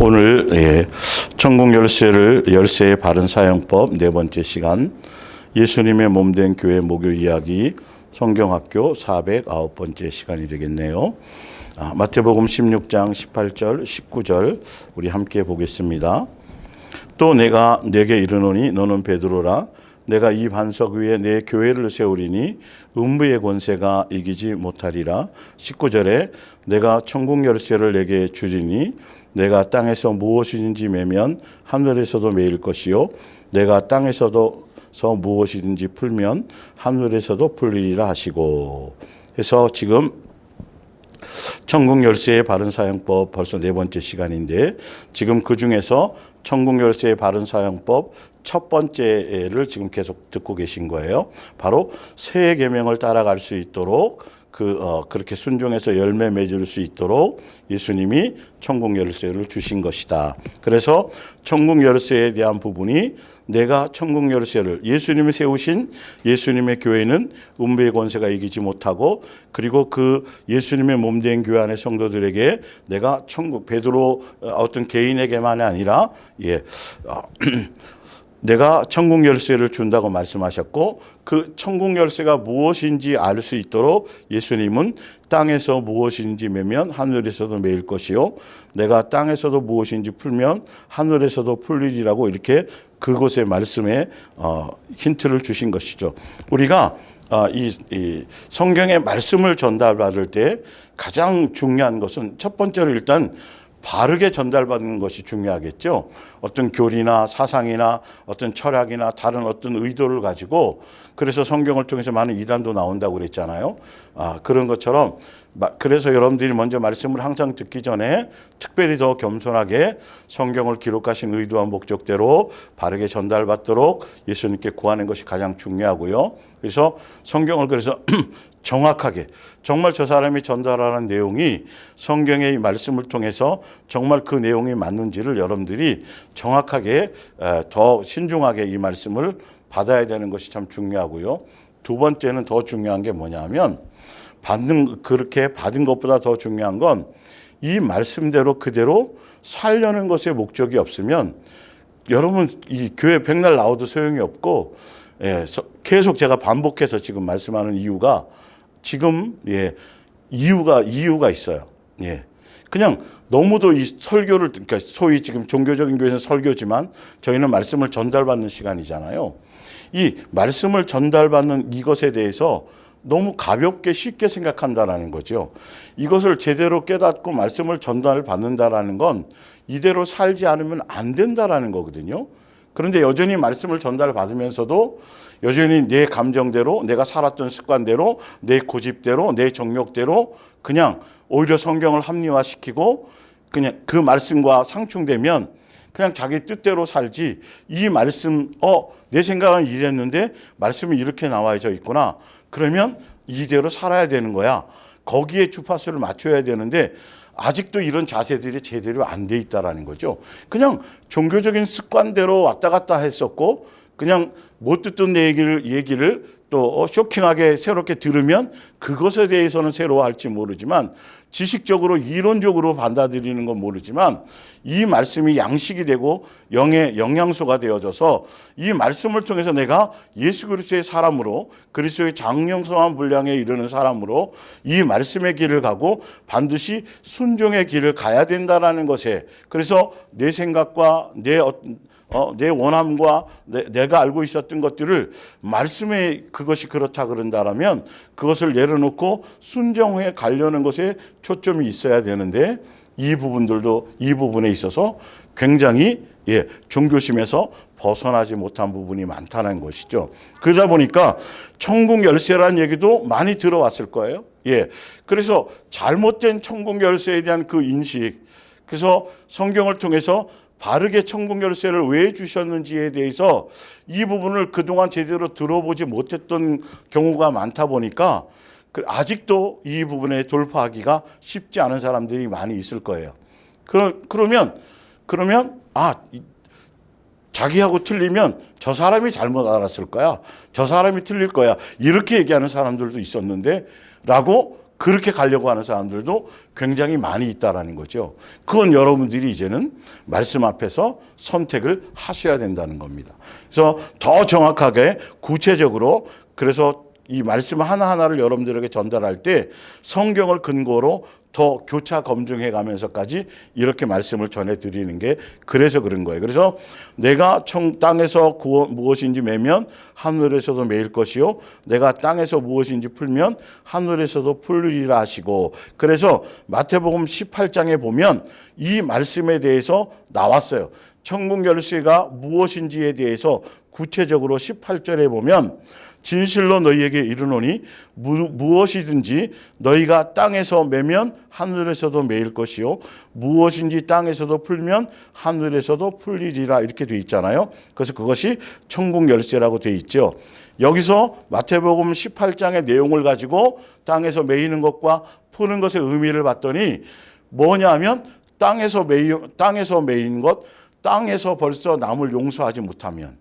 오늘 천국 열쇠의 바른 사용법 네 번째 시간, 예수님의 몸된 교회 모교 이야기 성경학교 409번째 시간이 되겠네요. 마태복음 16장 18절 19절 우리 함께 보겠습니다. 또 내가 네게 이르노니 너는 베드로라. 내가 이 반석 위에 내 교회를 세우리니 음부의 권세가 이기지 못하리라. 19절에 내가 천국 열쇠를 내게 주리니 내가 땅에서 무엇이든지 매면 하늘에서도 매일 것이요 내가 땅에서도 무엇이든지 풀면 하늘에서도 풀리리라 하시고. 해서 지금 천국 열쇠의 바른 사용법 벌써 네 번째 시간인데, 지금 그 중에서 천국 열쇠의 바른 사용법 첫 번째를 지금 계속 듣고 계신 거예요. 바로 새 계명을 따라갈 수 있도록 그렇게 순종해서 열매 맺을 수 있도록 예수님이 천국 열쇠를 주신 것이다. 그래서 천국 열쇠에 대한 부분이, 내가 천국 열쇠를, 예수님이 세우신 예수님의 교회는 음부의 권세가 이기지 못하고, 그리고 그 예수님의 몸된 교회 안의 성도들에게 내가 천국, 베드로 어떤 개인에게만이 아니라 내가 천국 열쇠를 준다고 말씀하셨고, 그 천국 열쇠가 무엇인지 알 수 있도록 예수님은 땅에서 무엇인지 매면 하늘에서도 매일 것이요 내가 땅에서도 무엇인지 풀면 하늘에서도 풀리리라고, 이렇게 그곳의 말씀에 힌트를 주신 것이죠. 우리가 이 성경의 말씀을 전달받을 때 가장 중요한 것은, 첫 번째로 일단 바르게 전달받는 것이 중요하겠죠. 어떤 교리나 사상이나 어떤 철학이나 다른 어떤 의도를 가지고, 그래서 성경을 통해서 많은 이단도 나온다고 그랬잖아요. 그런 것처럼, 그래서 여러분들이 먼저 말씀을 항상 듣기 전에 특별히 더 겸손하게 성경을 기록하신 의도와 목적대로 바르게 전달받도록 예수님께 구하는 것이 가장 중요하고요. 그래서 성경을 정확하게, 정말 저 사람이 전달하는 내용이 성경의 말씀을 통해서 정말 그 내용이 맞는지를 여러분들이 정확하게, 더 신중하게 이 말씀을 받아야 되는 것이 참 중요하고요. 두 번째는 더 중요한 게 뭐냐면, 그렇게 받은 것보다 더 중요한 건 이 말씀대로 그대로 살려는 것에 목적이 없으면 여러분 이 교회 백날 나와도 소용이 없고, 계속 제가 반복해서 지금 말씀하는 이유가 지금 이유가 있어요. 그냥 너무도 이 설교를, 그러니까 소위 지금 종교적인 교회에서는 설교지만 저희는 말씀을 전달받는 시간이잖아요. 이 말씀을 전달받는 이것에 대해서 너무 가볍게 쉽게 생각한다라는 거죠. 이것을 제대로 깨닫고 말씀을 전달받는다라는 건 이대로 살지 않으면 안 된다라는 거거든요. 그런데 여전히 말씀을 전달받으면서도 여전히 내 감정대로, 내가 살았던 습관대로, 내 고집대로, 내 정욕대로 그냥 오히려 성경을 합리화시키고 그냥 그 말씀과 상충되면 그냥 자기 뜻대로 살지, 이 말씀, 내 생각은 이랬는데 말씀이 이렇게 나와져 있구나, 그러면 이대로 살아야 되는 거야, 거기에 주파수를 맞춰야 되는데 아직도 이런 자세들이 제대로 안 돼 있다라는 거죠. 그냥 종교적인 습관대로 왔다 갔다 했었고, 그냥 못 듣던 얘기를 또 쇼킹하게 새롭게 들으면 그것에 대해서는 새로워할지 모르지만, 지식적으로 이론적으로 받아들이는 건 모르지만 이 말씀이 양식이 되고 영의 영양소가 되어져서 이 말씀을 통해서 내가 예수 그리스도의 사람으로, 그리스도의 장령성한 분량에 이르는 사람으로 이 말씀의 길을 가고 반드시 순종의 길을 가야 된다라는 것에, 그래서 내 생각과 내 원함과 내가 알고 있었던 것들을 말씀에 그것이 그렇다 그런다라면 그것을 내려놓고 순종해 가려는 것에 초점이 있어야 되는데, 이 부분에 있어서 굉장히 종교심에서 벗어나지 못한 부분이 많다는 것이죠. 그러다 보니까 천국 열쇠라는 얘기도 많이 들어왔을 거예요. 그래서 잘못된 천국 열쇠에 대한 그 인식, 그래서 성경을 통해서 바르게 천국 열쇠를 왜 주셨는지에 대해서 이 부분을 그동안 제대로 들어보지 못했던 경우가 많다 보니까 아직도 이 부분에 돌파하기가 쉽지 않은 사람들이 많이 있을 거예요. 그러면 자기하고 틀리면 저 사람이 잘못 알았을 거야, 저 사람이 틀릴 거야, 이렇게 얘기하는 사람들도 있었는데 라고 그렇게 가려고 하는 사람들도 굉장히 많이 있다라는 거죠. 그건 여러분들이 이제는 말씀 앞에서 선택을 하셔야 된다는 겁니다. 그래서 더 정확하게 구체적으로, 그래서 이 말씀 하나하나를 여러분들에게 전달할 때 성경을 근거로 더 교차 검증해 가면서까지 이렇게 말씀을 전해드리는 게 그래서 그런 거예요. 그래서 내가 땅에서 무엇인지 매면 하늘에서도 매일 것이요, 내가 땅에서 무엇인지 풀면 하늘에서도 풀리리라 하시고, 그래서 마태복음 18장에 보면 이 말씀에 대해서 나왔어요. 천국 열쇠가 무엇인지에 대해서 구체적으로 18절에 보면 진실로 너희에게 이르노니 무엇이든지 너희가 땅에서 매면 하늘에서도 매일 것이요, 무엇인지 땅에서도 풀면 하늘에서도 풀리리라, 이렇게 돼 있잖아요. 그래서 그것이 천국 열쇠라고 돼 있죠. 여기서 마태복음 18장의 내용을 가지고 땅에서 매이는 것과 푸는 것의 의미를 봤더니 뭐냐면 땅에서 매인 것, 땅에서 벌써 남을 용서하지 못하면,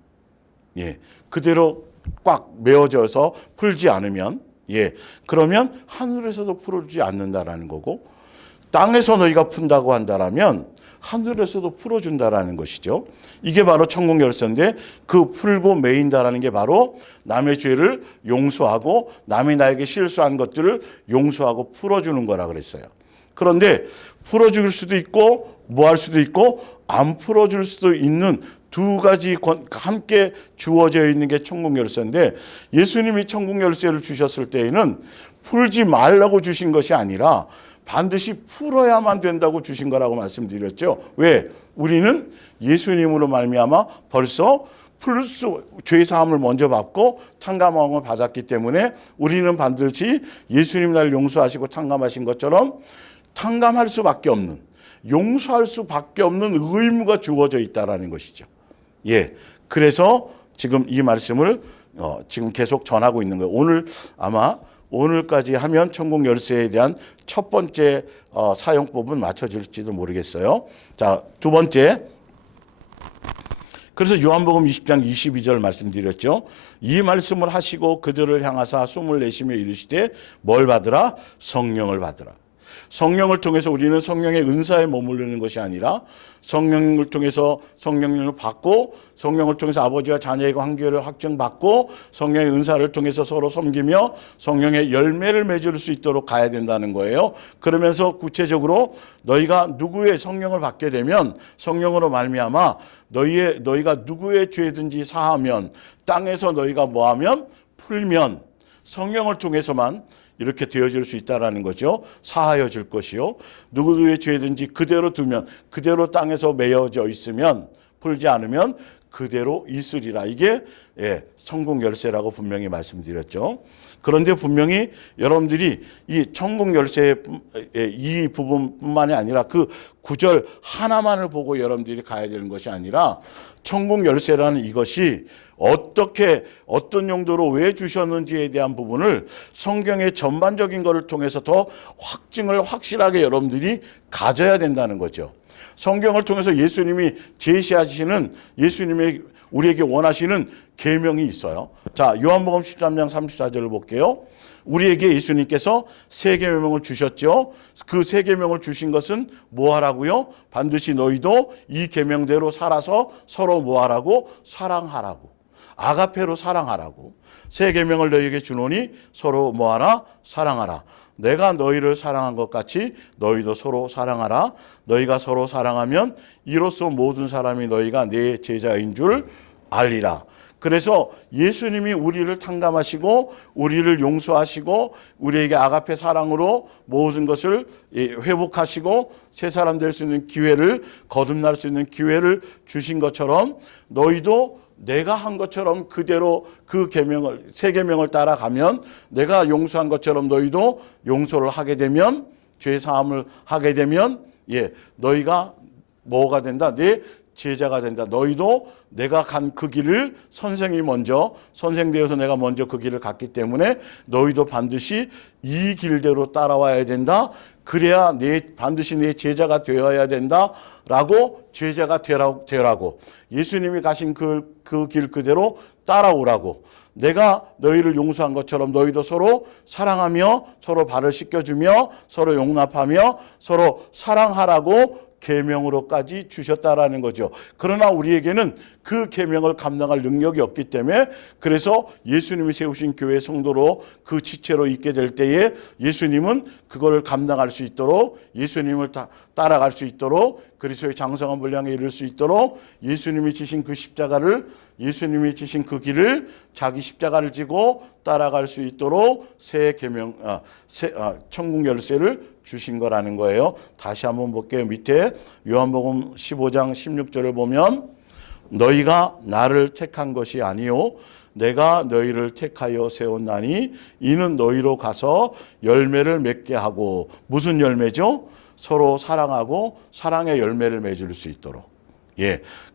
그대로 꽉 메어져서 풀지 않으면, 그러면 하늘에서도 풀어주지 않는다라는 거고, 땅에서 너희가 푼다고 한다라면 하늘에서도 풀어준다라는 것이죠. 이게 바로 천국 열쇠인데, 그 풀고 메인다라는 게 바로 남의 죄를 용서하고 남이 나에게 실수한 것들을 용서하고 풀어주는 거라 그랬어요. 그런데 풀어줄 수도 있고 뭐 할 수도 있고 안 풀어줄 수도 있는 두 가지 함께 주어져 있는 게 천국 열쇠인데, 예수님이 천국 열쇠를 주셨을 때에는 풀지 말라고 주신 것이 아니라 반드시 풀어야만 된다고 주신 거라고 말씀드렸죠. 왜? 우리는 예수님으로 말미암아 벌써 죄 사함을 먼저 받고 탕감함을 받았기 때문에 우리는 반드시 예수님 나를 용서하시고 탕감하신 것처럼 탕감할 수밖에 없는, 용서할 수밖에 없는 의무가 주어져 있다라는 것이죠. 그래서 지금 이 말씀을 지금 계속 전하고 있는 거예요. 오늘 아마 오늘까지 하면 천국 열쇠에 대한 첫 번째 사용법은 맞춰질지도 모르겠어요. 자, 두 번째. 그래서 요한복음 20장 22절 말씀드렸죠. 이 말씀을 하시고 그들을 향하사 숨을 내쉬며 이르시되 뭘 받으라? 성령을 받으라. 성령을 통해서 우리는 성령의 은사에 머무르는 것이 아니라 성령을 통해서 성령을 받고, 성령을 통해서 아버지와 자녀의 관계를 확증받고, 성령의 은사를 통해서 서로 섬기며 성령의 열매를 맺을 수 있도록 가야 된다는 거예요. 그러면서 구체적으로 너희가 누구의 성령을 받게 되면, 성령으로 말미암아 너희가 누구의 죄든지 사하면, 땅에서 너희가 뭐하면 풀면, 성령을 통해서만 이렇게 되어질 수 있다라는 거죠. 사하여 줄 것이요, 누구의 죄든지 그대로 두면, 그대로 땅에서 매여져 있으면, 풀지 않으면 그대로 있으리라. 이게 천국 열쇠라고 분명히 말씀드렸죠. 그런데 분명히 여러분들이 이 천국 열쇠의 이 부분뿐만이 아니라 그 구절 하나만을 보고 여러분들이 가야 되는 것이 아니라, 천국 열쇠라는 이것이 어떻게 어떤 용도로 왜 주셨는지에 대한 부분을 성경의 전반적인 것을 통해서 더 확증을 확실하게 여러분들이 가져야 된다는 거죠. 성경을 통해서 예수님이 제시하시는, 예수님이 우리에게 원하시는 계명이 있어요. 자, 요한복음 13장 34절을 볼게요. 우리에게 예수님께서 세 계명을 주셨죠. 그 세 계명을 주신 것은 뭐 하라고요? 반드시 너희도 이 계명대로 살아서 서로 뭐 하라고? 사랑하라고. 아가페로 사랑하라고. 세 계명을 너희에게 주노니 서로 뭐하라? 사랑하라. 내가 너희를 사랑한 것 같이 너희도 서로 사랑하라. 너희가 서로 사랑하면 이로써 모든 사람이 너희가 내 제자인 줄 알리라. 그래서 예수님이 우리를 탕감하시고 우리를 용서하시고 우리에게 아가페 사랑으로 모든 것을 회복하시고 새 사람 될 수 있는 기회를, 거듭날 수 있는 기회를 주신 것처럼, 너희도 내가 한 것처럼 그대로 그 계명을, 세 계명을 따라가면, 내가 용서한 것처럼 너희도 용서를 하게 되면, 죄 사함을 하게 되면, 너희가 뭐가 된다? 내 제자가 된다. 너희도 내가 간 그 길을, 선생이 먼저, 선생 되어서 내가 먼저 그 길을 갔기 때문에 너희도 반드시 이 길대로 따라와야 된다. 그래야 반드시 내 제자가 되어야 된다라고, 제자가 되라고, 예수님이 가신 그 길 그대로 따라오라고, 내가 너희를 용서한 것처럼 너희도 서로 사랑하며 서로 발을 씻겨주며 서로 용납하며 서로 사랑하라고 계명으로까지 주셨다라는 거죠. 그러나 우리에게는 그 계명을 감당할 능력이 없기 때문에 그래서 예수님이 세우신 교회 성도로 그 지체로 있게 될 때에 예수님은 그거를 감당할 수 있도록 예수님을 따라갈 수 있도록 그리스도의 장성한 분량에 이를 수 있도록 예수님이 지신 그 십자가를 예수님이 지신 그 길을 자기 십자가를 지고 따라갈 수 있도록 새 계명, 천국 열쇠를 주신 거라는 거예요. 다시 한번 볼게요. 밑에 요한복음 15장 16절을 보면 너희가 나를 택한 것이 아니요 내가 너희를 택하여 세웠나니 이는 너희로 가서 열매를 맺게 하고 무슨 열매죠? 서로 사랑하고 사랑의 열매를 맺을 수 있도록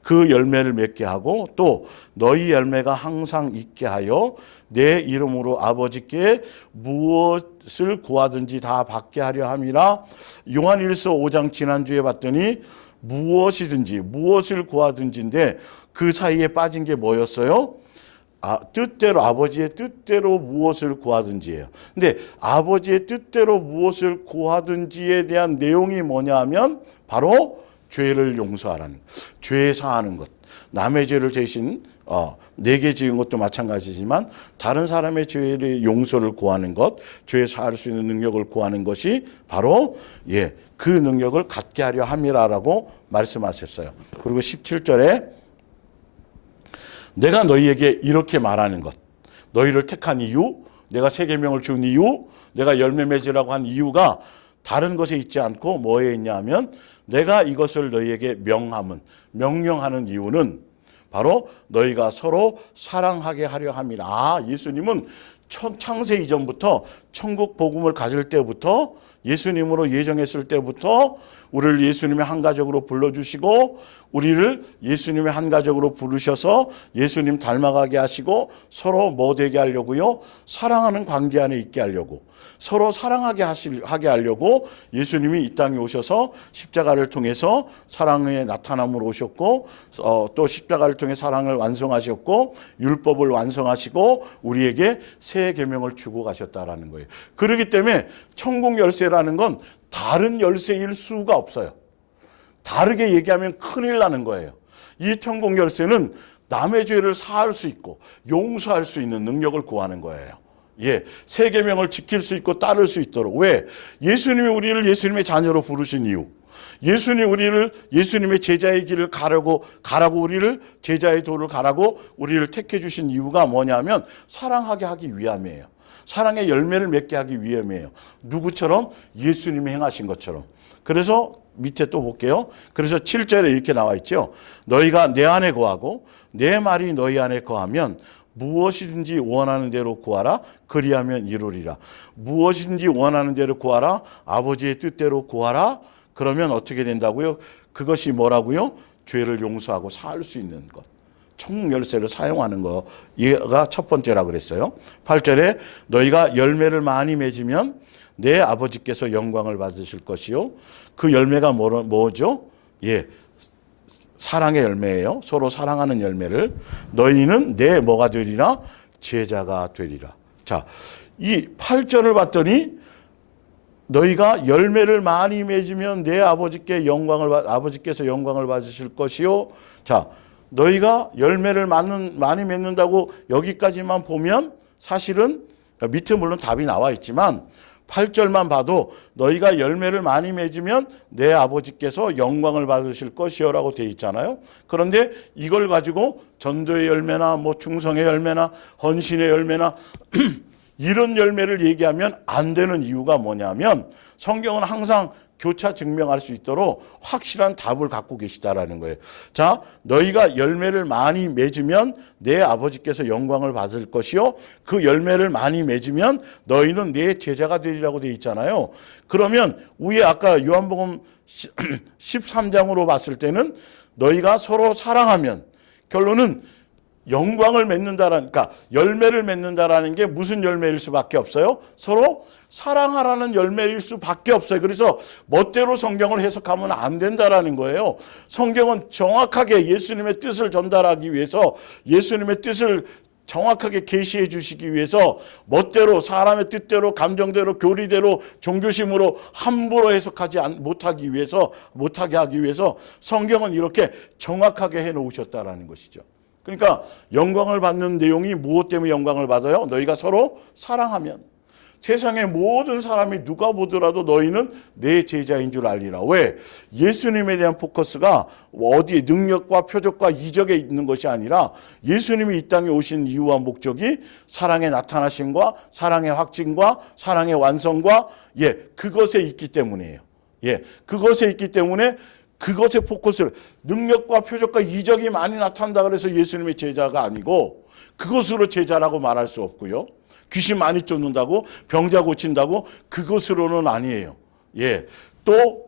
그 열매를 맺게 하고 또 너희 열매가 항상 있게 하여 내 이름으로 아버지께 무엇을 구하든지 다 받게 하려 함이라. 요한일서 5장 지난주에 봤더니 무엇이든지 무엇을 구하든지인데 그 사이에 빠진 게 뭐였어요? 뜻대로 아버지의 뜻대로 무엇을 구하든지예요. 근데 아버지의 뜻대로 무엇을 구하든지에 대한 내용이 뭐냐 하면 바로 죄를 용서하라는 죄 사하는 것. 남의 죄를 대신 내게 지은 것도 마찬가지지만 다른 사람의 죄의 용서를 구하는 것, 죄 사할 수 있는 능력을 구하는 것이 바로 그 능력을 갖게 하려 함이라라고 말씀하셨어요. 그리고 17절에 내가 너희에게 이렇게 말하는 것, 너희를 택한 이유, 내가 세 계명을 준 이유, 내가 열매 맺으라고 한 이유가 다른 것에 있지 않고 뭐에 있냐 하면 내가 이것을 너희에게 명령하는 이유는 바로 너희가 서로 사랑하게 하려 함이라. 예수님은 창세 이전부터 천국 복음을 가질 때부터 예수님으로 예정했을 때부터 우리를 예수님의 한 가족으로 불러주시고 우리를 예수님의 한 가족으로 부르셔서 예수님 닮아가게 하시고 서로 뭐 되게 하려고요? 사랑하는 관계 안에 있게 하려고 서로 사랑하게 하게 하려고 예수님이 이 땅에 오셔서 십자가를 통해서 사랑의 나타남으로 오셨고 또 십자가를 통해 사랑을 완성하셨고 율법을 완성하시고 우리에게 새 계명을 주고 가셨다라는 거예요. 그렇기 때문에 천국 열쇠라는 건 다른 열쇠일 수가 없어요. 다르게 얘기하면 큰일 나는 거예요. 이 천국 열쇠는 남의 죄를 사할 수 있고 용서할 수 있는 능력을 구하는 거예요. 새 계명을 지킬 수 있고 따를 수 있도록. 왜? 예수님이 우리를 예수님의 자녀로 부르신 이유. 예수님이 우리를 예수님의 제자의 길을 가라고 우리를 제자의 도를 가라고 우리를 택해 주신 이유가 뭐냐면 사랑하게 하기 위함이에요. 사랑의 열매를 맺게 하기 위함이에요. 누구처럼? 예수님이 행하신 것처럼. 그래서 밑에 또 볼게요. 그래서 7절에 이렇게 나와 있죠. 너희가 내 안에 거하고 내 말이 너희 안에 거하면 무엇이든지 원하는 대로 구하라. 그리하면 이루리라. 무엇이든지 원하는 대로 구하라. 아버지의 뜻대로 구하라. 그러면 어떻게 된다고요? 그것이 뭐라고요? 죄를 용서하고 살 수 있는 것. 천국 열쇠를 사용하는 거. 얘가 첫 번째라 그랬어요. 8절에 너희가 열매를 많이 맺으면 내 아버지께서 영광을 받으실 것이요. 그 열매가 뭐죠? 사랑의 열매예요. 서로 사랑하는 열매를. 너희는 내 뭐가 되리라? 제자가 되리라. 자, 이 8절을 봤더니 너희가 열매를 많이 맺으면 내 아버지께서 영광을 받으실 것이요. 자, 너희가 열매를 많이 맺는다고 여기까지만 보면 사실은 밑에 물론 답이 나와 있지만 8절만 봐도 너희가 열매를 많이 맺으면 내 아버지께서 영광을 받으실 것이요라고 되어 있잖아요. 그런데 이걸 가지고 전도의 열매나 충성의 열매나 헌신의 열매나 이런 열매를 얘기하면 안 되는 이유가 뭐냐면 성경은 항상 교차 증명할 수 있도록 확실한 답을 갖고 계시다라는 거예요. 자, 너희가 열매를 많이 맺으면 내 아버지께서 영광을 받을 것이요. 그 열매를 많이 맺으면 너희는 내 제자가 되리라고 되어 있잖아요. 그러면 위에 아까 요한복음 13장으로 봤을 때는 너희가 서로 사랑하면 결론은 영광을 맺는다라는, 그러니까 열매를 맺는다라는 게 무슨 열매일 수밖에 없어요? 서로 사랑하라는 열매일 수밖에 없어요. 그래서 멋대로 성경을 해석하면 안 된다라는 거예요. 성경은 정확하게 예수님의 뜻을 전달하기 위해서 예수님의 뜻을 정확하게 계시해 주시기 위해서 멋대로 사람의 뜻대로 감정대로 교리대로 종교심으로 함부로 해석하지 못하게 하기 위해서 성경은 이렇게 정확하게 해놓으셨다라는 것이죠. 그러니까 영광을 받는 내용이 무엇 때문에 영광을 받아요? 너희가 서로 사랑하면. 세상의 모든 사람이 누가 보더라도 너희는 내 제자인 줄 알리라. 왜? 예수님에 대한 포커스가 어디에 능력과 표적과 이적에 있는 것이 아니라 예수님이 이 땅에 오신 이유와 목적이 사랑의 나타나심과 사랑의 확증과 사랑의 완성과 그것에 있기 때문이에요. 그것에 있기 때문에 그것의 포커스를 능력과 표적과 이적이 많이 나타난다 그래서 예수님의 제자가 아니고 그것으로 제자라고 말할 수 없고요. 귀신 많이 쫓는다고 병자 고친다고 그것으로는 아니에요. 또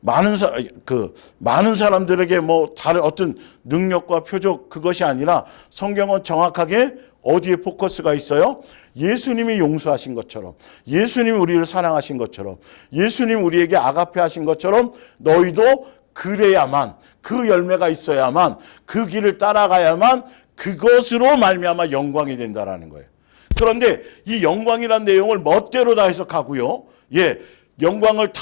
많은 사람들에게 뭐 다른 어떤 능력과 표적 그것이 아니라 성경은 정확하게 어디에 포커스가 있어요? 예수님이 용서하신 것처럼, 예수님이 우리를 사랑하신 것처럼, 예수님 우리에게 아가페 하신 것처럼 너희도 그래야만, 그 열매가 있어야만, 그 길을 따라가야만 그것으로 말미암아 영광이 된다라는 거예요. 그런데 이 영광이라는 내용을 멋대로 다 해석하고요. 영광을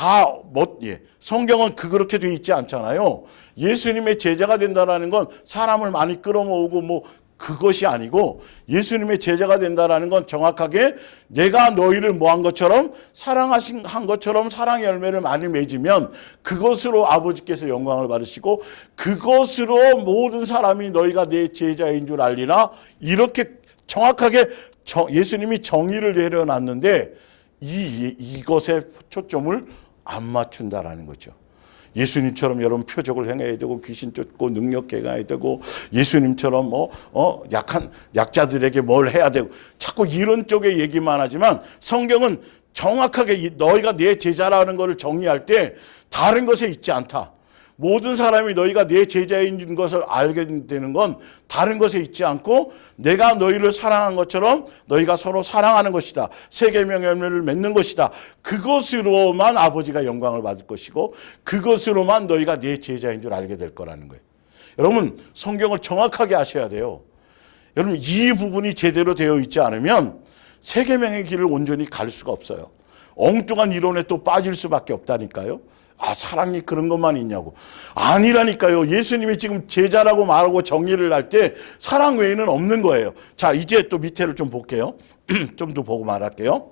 성경은 그렇게 되어 있지 않잖아요. 예수님의 제자가 된다라는 건 사람을 많이 끌어모으고 그것이 아니고 예수님의 제자가 된다라는 건 정확하게 내가 너희를 한 것처럼 한 것처럼 사랑의 열매를 많이 맺으면 그것으로 아버지께서 영광을 받으시고 그것으로 모든 사람이 너희가 내 제자인 줄 알리라. 이렇게 정확하게 예수님이 정의를 내려놨는데 이것에 초점을 안 맞춘다라는 거죠. 예수님처럼 여러분 표적을 행해야 되고 귀신 쫓고 능력 행해야 되고 예수님처럼 약자들에게 뭘 해야 되고 자꾸 이런 쪽의 얘기만 하지만 성경은 정확하게 너희가 내 제자라는 것을 정의할 때 다른 것에 있지 않다. 모든 사람이 너희가 내 제자인 것을 알게 되는 건 다른 것에 있지 않고 내가 너희를 사랑한 것처럼 너희가 서로 사랑하는 것이다. 세 계명의 열매를 맺는 것이다. 그것으로만 아버지가 영광을 받을 것이고 그것으로만 너희가 내 제자인 줄 알게 될 거라는 거예요. 여러분 성경을 정확하게 아셔야 돼요. 여러분 이 부분이 제대로 되어 있지 않으면 세 계명의 길을 온전히 갈 수가 없어요. 엉뚱한 이론에 또 빠질 수밖에 없다니까요. 사랑이 그런 것만 있냐고. 아니라니까요. 예수님이 지금 제자라고 말하고 정의를 할 때 사랑 외에는 없는 거예요. 자, 이제 또 밑에를 좀 볼게요. 좀 더 보고 말할게요.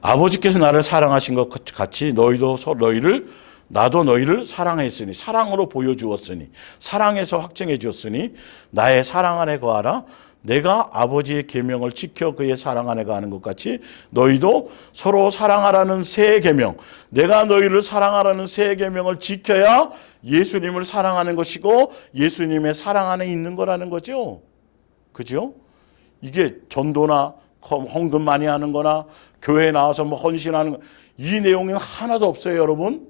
아버지께서 나를 사랑하신 것 같이 나도 너희를 사랑했으니 사랑으로 보여주었으니 사랑해서 확증해 주었으니 나의 사랑 안에 거하라. 내가 아버지의 계명을 지켜 그의 사랑 안에 거하는 것 같이 너희도 서로 사랑하라는 새 계명, 내가 너희를 사랑하라는 새 계명을 지켜야 예수님을 사랑하는 것이고 예수님의 사랑 안에 있는 거라는 거죠. 그죠? 이게 전도나 헌금 많이 하는 거나 교회에 나와서 헌신하는 거, 이 내용이 하나도 없어요, 여러분.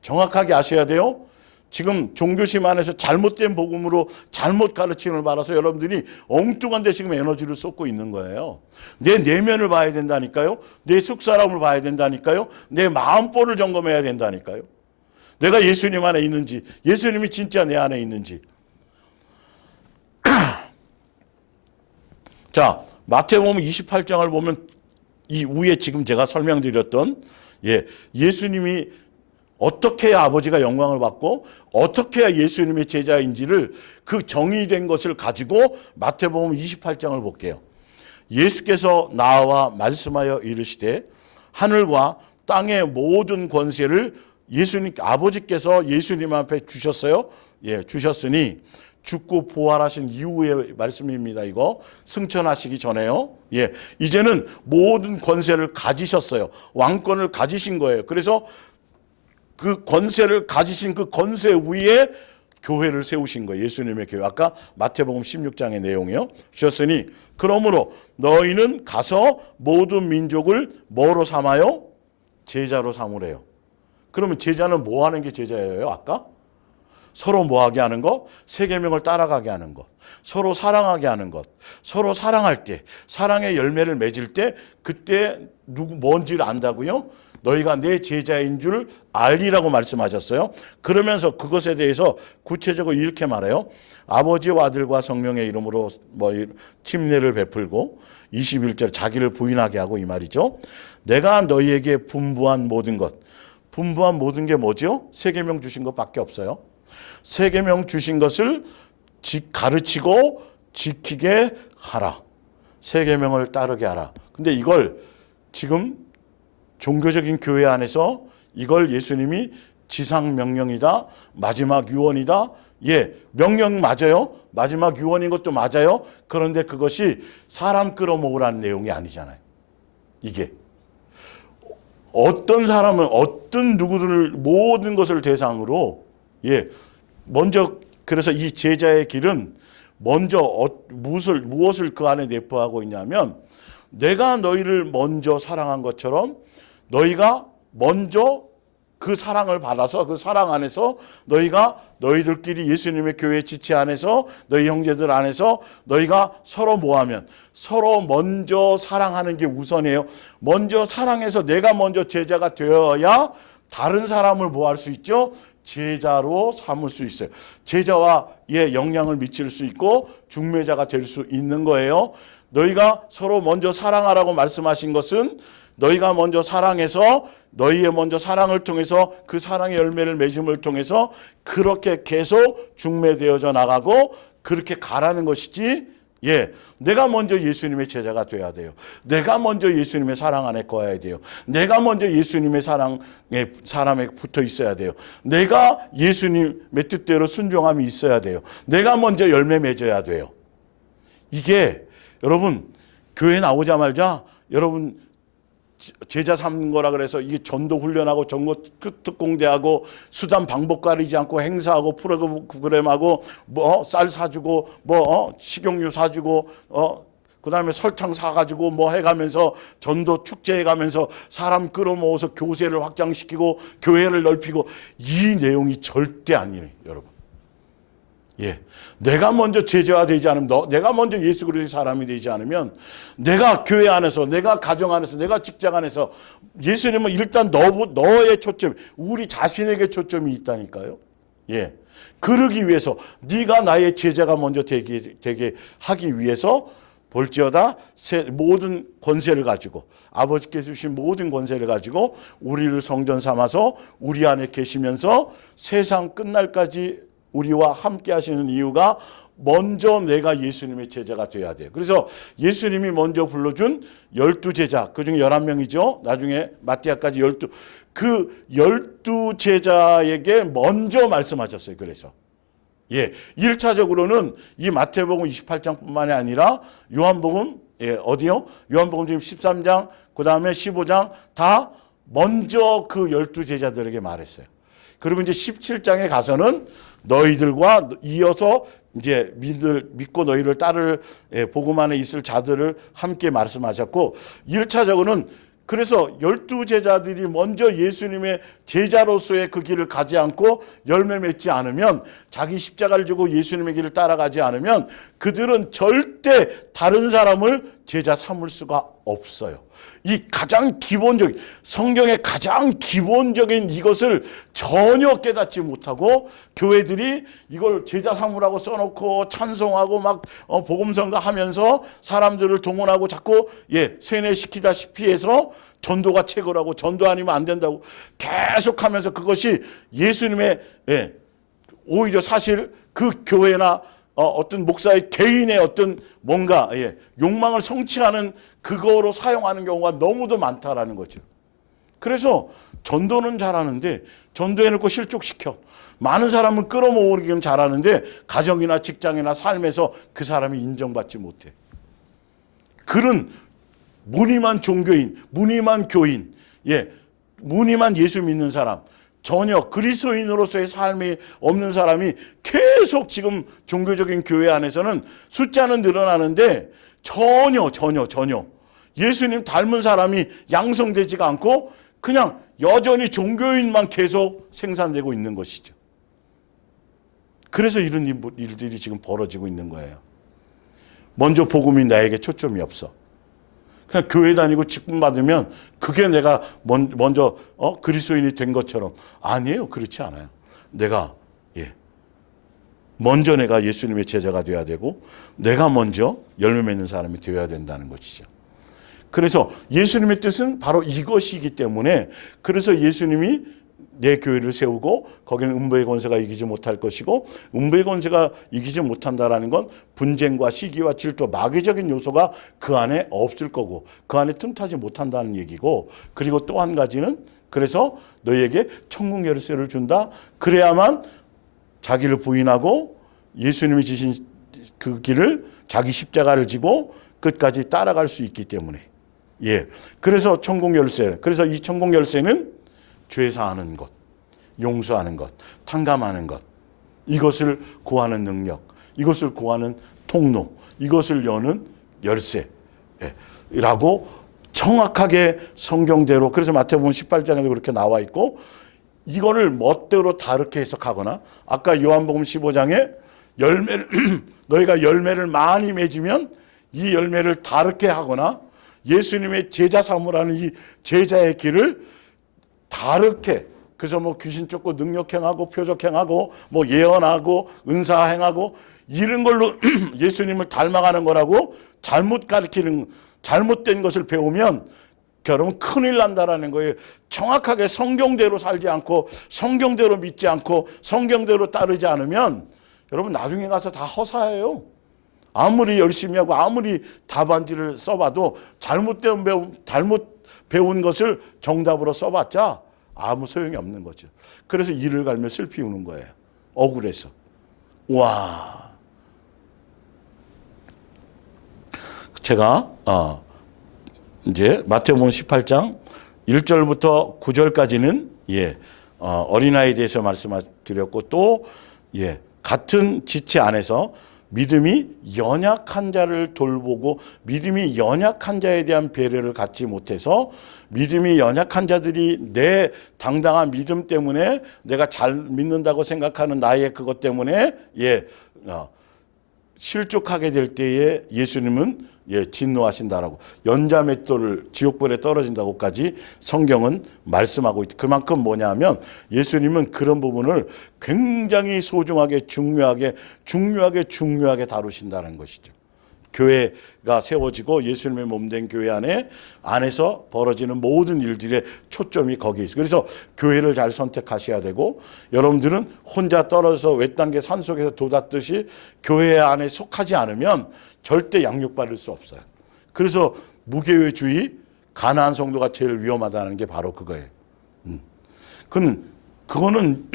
정확하게 아셔야 돼요. 지금 종교심 안에서 잘못된 복음으로 잘못 가르침을 받아서 여러분들이 엉뚱한 데 지금 에너지를 쏟고 있는 거예요. 내 내면을 봐야 된다니까요. 내 속사람을 봐야 된다니까요. 내 마음보를 점검해야 된다니까요. 내가 예수님 안에 있는지, 예수님이 진짜 내 안에 있는지. 자, 마태복음 28장을 보면 이 위에 지금 제가 설명드렸던 예수님이 어떻게 해야 아버지가 영광을 받고 어떻게 해야 예수님의 제자인지를 그 정의된 것을 가지고 마태복음 28장을 볼게요. 예수께서 나와 말씀하여 이르시되 하늘과 땅의 모든 권세를 아버지께서 예수님 앞에 주셨어요. 주셨으니 죽고 부활하신 이후의 말씀입니다. 이거 승천하시기 전에요. 이제는 모든 권세를 가지셨어요. 왕권을 가지신 거예요. 그래서 그 권세를 가지신 그 권세 위에 교회를 세우신 거예요. 예수님의 교회. 아까 마태복음 16장의 내용이요. 주셨으니 그러므로 너희는 가서 모든 민족을 뭐로 삼아요? 제자로 삼으래요. 그러면 제자는 뭐 하는 게 제자예요? 아까? 서로 뭐 하게 하는 것? 세 계명을 따라가게 하는 것. 서로 사랑하게 하는 것. 서로 사랑할 때, 사랑의 열매를 맺을 때 그때 뭔지를 안다고요? 너희가 내 제자인 줄 알리라고 말씀하셨어요. 그러면서 그것에 대해서 구체적으로 이렇게 말해요. 아버지와 아들과 성령의 이름으로 침례를 베풀고 21절 자기를 부인하게 하고 이 말이죠. 내가 너희에게 분부한 모든 것. 분부한 모든 게 뭐죠? 세 계명 주신 것밖에 없어요. 세 계명 주신 것을 가르치고 지키게 하라. 세 계명을 따르게 하라. 근데 이걸 지금 종교적인 교회 안에서 이걸 예수님이 지상 명령이다. 마지막 유언이다. 예, 명령 맞아요. 마지막 유언인 것도 맞아요. 그런데 그것이 사람 끌어모으라는 내용이 아니잖아요. 이게 어떤 사람은 어떤 누구들을 모든 것을 대상으로 먼저 그래서 이 제자의 길은 먼저 무엇을 그 안에 내포하고 있냐면 내가 너희를 먼저 사랑한 것처럼 너희가 먼저 그 사랑을 받아서 그 사랑 안에서 너희들끼리 예수님의 교회 지체 안에서 너희 형제들 안에서 너희가 서로 뭐하면 서로 먼저 사랑하는 게 우선이에요. 먼저 사랑해서 내가 먼저 제자가 되어야 다른 사람을 뭐 할 수 있죠? 제자로 삼을 수 있어요. 제자와 영향을 미칠 수 있고 중매자가 될 수 있는 거예요. 너희가 서로 먼저 사랑하라고 말씀하신 것은 너희가 먼저 사랑해서 너희의 먼저 사랑을 통해서 그 사랑의 열매를 맺음을 통해서 그렇게 계속 중매되어져 나가고 그렇게 가라는 것이지 내가 먼저 예수님의 제자가 돼야 돼요. 내가 먼저 예수님의 사랑 안에 거해야 돼요. 내가 먼저 예수님의 사람에 붙어 있어야 돼요. 내가 예수님의 뜻대로 순종함이 있어야 돼요. 내가 먼저 열매 맺어야 돼요. 이게 여러분 교회 나오자마자 여러분 제자 삼는 거라 그래서 이게 전도 훈련하고 전도 특공대하고 수단 방법 가리지 않고 행사하고 프로그램하고 쌀 사주고 식용유 사주고 그다음에 설탕 사가지고 해가면서 전도 축제해가면서 사람 끌어모아서 교세를 확장시키고 교회를 넓히고 이 내용이 절대 아니에요, 여러분. 내가 먼저 제자가 되지 않으면 내가 먼저 예수 그리스도의 사람이 되지 않으면 내가 교회 안에서 내가 가정 안에서 내가 직장 안에서 예수님은 일단 너의 초점 우리 자신에게 초점이 있다니까요. 그러기 위해서 네가 나의 제자가 먼저 되게 하기 위해서 볼지어다 모든 권세를 가지고 아버지께서 주신 모든 권세를 가지고 우리를 성전 삼아서 우리 안에 계시면서 세상 끝날까지 우리와 함께 하시는 이유가 먼저 내가 예수님의 제자가 돼야 돼요. 그래서 예수님이 먼저 불러준 12제자, 그중에 11명이죠. 나중에 마띠아까지 12. 그 12제자에게 먼저 말씀하셨어요. 그래서 1차적으로는 이 마태복음 28장뿐만이 아니라 요한복음 어디요? 요한복음 지금 13장, 그 다음에 15장 다 먼저 그 12제자들에게 말했어요. 그리고 이제 17장에 가서는 너희들과 이어서 이제 믿고 너희를 따를 복음 안에 있을 자들을 함께 말씀하셨고 1차적으로는 그래서 12제자들이 먼저 예수님의 제자로서의 그 길을 가지 않고 열매 맺지 않으면 자기 십자가를 지고 예수님의 길을 따라가지 않으면 그들은 절대 다른 사람을 제자 삼을 수가 없어요. 이 가장 기본적인 성경의 가장 기본적인 이것을 전혀 깨닫지 못하고 교회들이 이걸 제자 삼으라고 써놓고 찬송하고 막 복음성가 하면서 사람들을 동원하고 자꾸 세뇌시키다시피 해서 전도가 최고라고 전도 아니면 안 된다고 계속하면서 그것이 예수님의 오히려 사실 그 교회나 어떤 목사의 개인의 어떤 뭔가 욕망을 성취하는 그거로 사용하는 경우가 너무도 많다라는 거죠. 그래서 전도는 잘하는데 전도해놓고 실족시켜. 많은 사람을 끌어모으기는 잘하는데 가정이나 직장이나 삶에서 그 사람이 인정받지 못해. 그런 무늬만 종교인, 무늬만 교인, 무늬만 예수 믿는 사람, 전혀 그리스도인으로서의 삶이 없는 사람이 계속 지금 종교적인 교회 안에서는 숫자는 늘어나는데 전혀 예수님 닮은 사람이 양성되지가 않고 그냥 여전히 종교인만 계속 생산되고 있는 것이죠. 그래서 이런 일들이 지금 벌어지고 있는 거예요. 먼저 복음이 나에게 초점이 없어. 그냥 교회 다니고 직분 받으면 그게 내가 먼저 그리스도인이 된 것처럼. 아니에요. 그렇지 않아요. 내가 먼저 내가 예수님의 제자가 되어야 되고 내가 먼저 열매 맺는 사람이 되어야 된다는 것이죠. 그래서 예수님의 뜻은 바로 이것이기 때문에 그래서 예수님이 내 교회를 세우고 거기는 음부의 권세가 이기지 못할 것이고 음부의 권세가 이기지 못한다라는 건 분쟁과 시기와 질투, 마귀적인 요소가 그 안에 없을 거고 그 안에 틈타지 못한다는 얘기고 그리고 또 한 가지는 그래서 너희에게 천국 열쇠를 준다. 그래야만 자기를 부인하고 예수님이 지신 그 길을 자기 십자가를 지고 끝까지 따라갈 수 있기 때문에 그래서 천국 열쇠. 그래서 이 천국 열쇠는 죄 사하는 것, 용서하는 것, 탕감하는 것, 이것을 구하는 능력, 이것을 구하는 통로, 이것을 여는 열쇠라고 정확하게 성경대로 그래서 마태복음 18장에도 그렇게 나와 있고 이거를 멋대로 다르게 해석하거나 아까 요한복음 15장에 너희가 열매를 많이 맺으면 이 열매를 다르게 하거나 예수님의 제자 삼으라는 이 제자의 길을 다르게 그래서 뭐 귀신 쫓고 능력행하고 표적행하고 뭐 예언하고 은사행하고 이런 걸로 예수님을 닮아가는 거라고 잘못 가르치는 잘못된 것을 배우면 여러분 큰일 난다라는 거예요. 정확하게 성경대로 살지 않고 성경대로 믿지 않고 성경대로 따르지 않으면 여러분 나중에 가서 다 허사예요. 아무리 열심히 하고 아무리 답안지를 써봐도 잘못 배운 것을 정답으로 써봤자 아무 소용이 없는 거죠. 그래서 이를 갈며 슬피 우는 거예요. 억울해서. 와. 제가 이제 마태복음 18장 1절부터 9절까지는 어린아이에 대해서 말씀드렸고 또 같은 지체 안에서 믿음이 연약한 자를 돌보고 믿음이 연약한 자에 대한 배려를 갖지 못해서 믿음이 연약한 자들이 내 당당한 믿음 때문에 내가 잘 믿는다고 생각하는 나의 그것 때문에 실족하게 될 때에 예수님은 진노하신다라고 연자맷돌을 지옥불에 떨어진다고까지 성경은 말씀하고 있다. 그만큼 뭐냐면 예수님은 그런 부분을 굉장히 소중하게 중요하게 다루신다는 것이죠. 교회가 세워지고 예수님의 몸된 교회 안에서 벌어지는 모든 일들의 초점이 거기에 있어요. 그래서 교회를 잘 선택하셔야 되고 여러분들은 혼자 떨어져서 외딴 산속에서 돋았듯이 교회 안에 속하지 않으면 절대 양육받을 수 없어요. 그래서 무교회주의, 가난한 성도가 제일 위험하다는 게 바로 그거예요. 그거는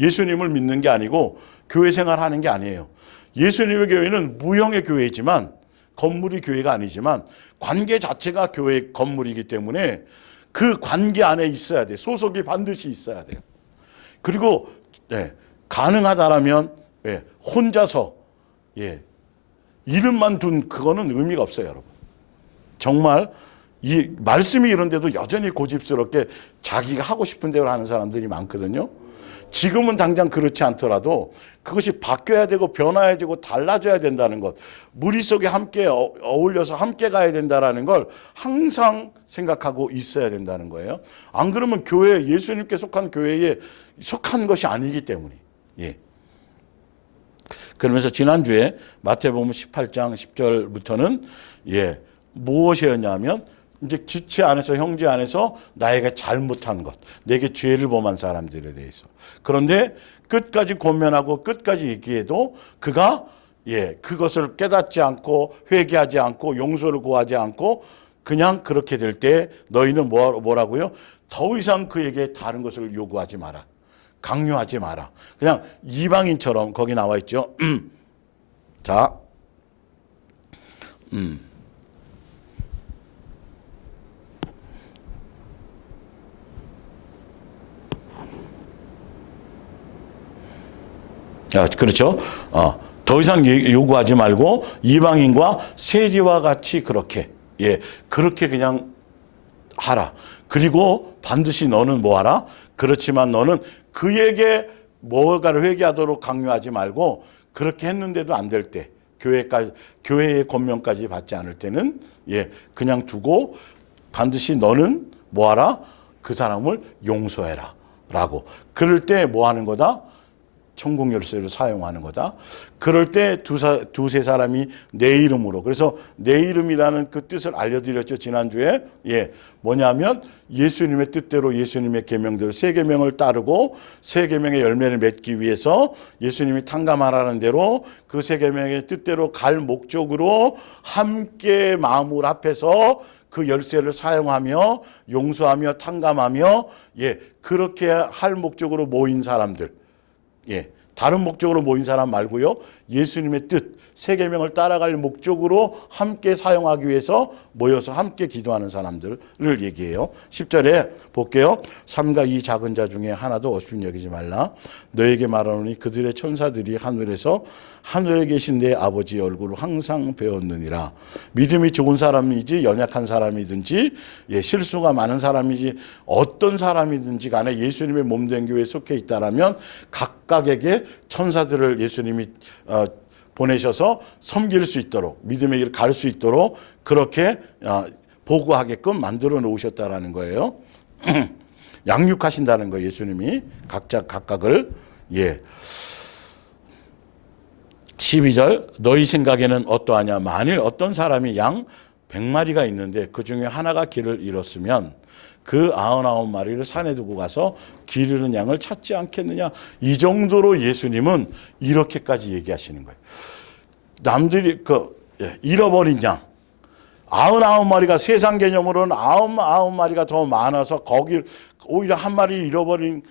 예수님을 믿는 게 아니고 교회 생활하는 게 아니에요. 예수님의 교회는 무형의 교회지만 건물이 교회가 아니지만 관계 자체가 교회 건물이기 때문에 그 관계 안에 있어야 돼. 소속이 반드시 있어야 돼요. 그리고 가능하다라면 혼자서 이름만 둔 그거는 의미가 없어요, 여러분. 정말 이 말씀이 이런데도 여전히 고집스럽게 자기가 하고 싶은 대로 하는 사람들이 많거든요. 지금은 당장 그렇지 않더라도 그것이 바뀌어야 되고 변화해야 되고 달라져야 된다는 것, 무리 속에 함께 어울려서 함께 가야 된다는 걸 항상 생각하고 있어야 된다는 거예요. 안 그러면 교회, 예수님께 속한 교회에 속한 것이 아니기 때문에. 그러면서 지난주에 마태복음 18장 10절부터는 무엇이었냐면 이제 지체 안에서 형제 안에서 나에게 잘못한 것, 내게 죄를 범한 사람들에 대해서. 그런데 끝까지 권면하고 끝까지 얘기해도 그가 그것을 깨닫지 않고 회개하지 않고 용서를 구하지 않고 그냥 그렇게 될 때 너희는 뭐라고요? 더 이상 그에게 다른 것을 요구하지 마라. 강요하지 마라. 그냥 이방인처럼 거기 나와 있죠. 자, 그렇죠. 더 이상 요구하지 말고 이방인과 세리와 같이 그렇게 그냥 하라. 그리고 반드시 너는 뭐 하라? 그렇지만 너는 그에게 뭐가를 회개하도록 강요하지 말고 그렇게 했는데도 안 될 때 교회의 권면까지 받지 않을 때는 그냥 두고 반드시 너는 뭐하라? 그 사람을 용서해라 라고. 그럴 때 뭐 하는 거다? 천국 열쇠를 사용하는 거다. 그럴 때 두세 사람이 내 이름으로. 그래서 내 이름이라는 그 뜻을 알려드렸죠, 지난주에. 뭐냐면 예수님의 뜻대로 예수님의 계명대로 세 계명을 따르고 세 계명의 열매를 맺기 위해서 예수님이 탕감하라는 대로 그 세 계명의 뜻대로 갈 목적으로 함께 마음을 합해서 그 열쇠를 사용하며 용서하며 탕감하며 그렇게 할 목적으로 모인 사람들. 다른 목적으로 모인 사람 말고요. 예수님의 뜻, 세 계명을 따라갈 목적으로 함께 사용하기 위해서 모여서 함께 기도하는 사람들을 얘기해요. 10절에 볼게요. 삼가 이 작은 자 중에 하나도 없음 여기지 말라. 너에게 말하노니 그들의 천사들이 하늘에서 하늘에 계신 내 아버지의 얼굴을 항상 배웠느니라. 믿음이 좋은 사람이지 연약한 사람이든지 실수가 많은 사람이지 어떤 사람이든지 간에 예수님의 몸된 교회에 속해 있다라면 각각에게 천사들을 예수님이 보내셔서 섬길 수 있도록 믿음의 길을 갈 수 있도록 그렇게 보고하게끔 만들어 놓으셨다라는 거예요. 양육하신다는 거예요. 예수님이 각각을. 12절 너희 생각에는 어떠하냐. 만일 어떤 사람이 양 100마리가 있는데 그 중에 하나가 길을 잃었으면 그 99마리를 산에 두고 가서 길 잃은 양을 찾지 않겠느냐. 이 정도로 예수님은 이렇게까지 얘기하시는 거예요. 남들이 잃어버린 양 99마리가 세상 개념으로는 99마리가 더 많아서 거기 오히려 한 마리 잃어버린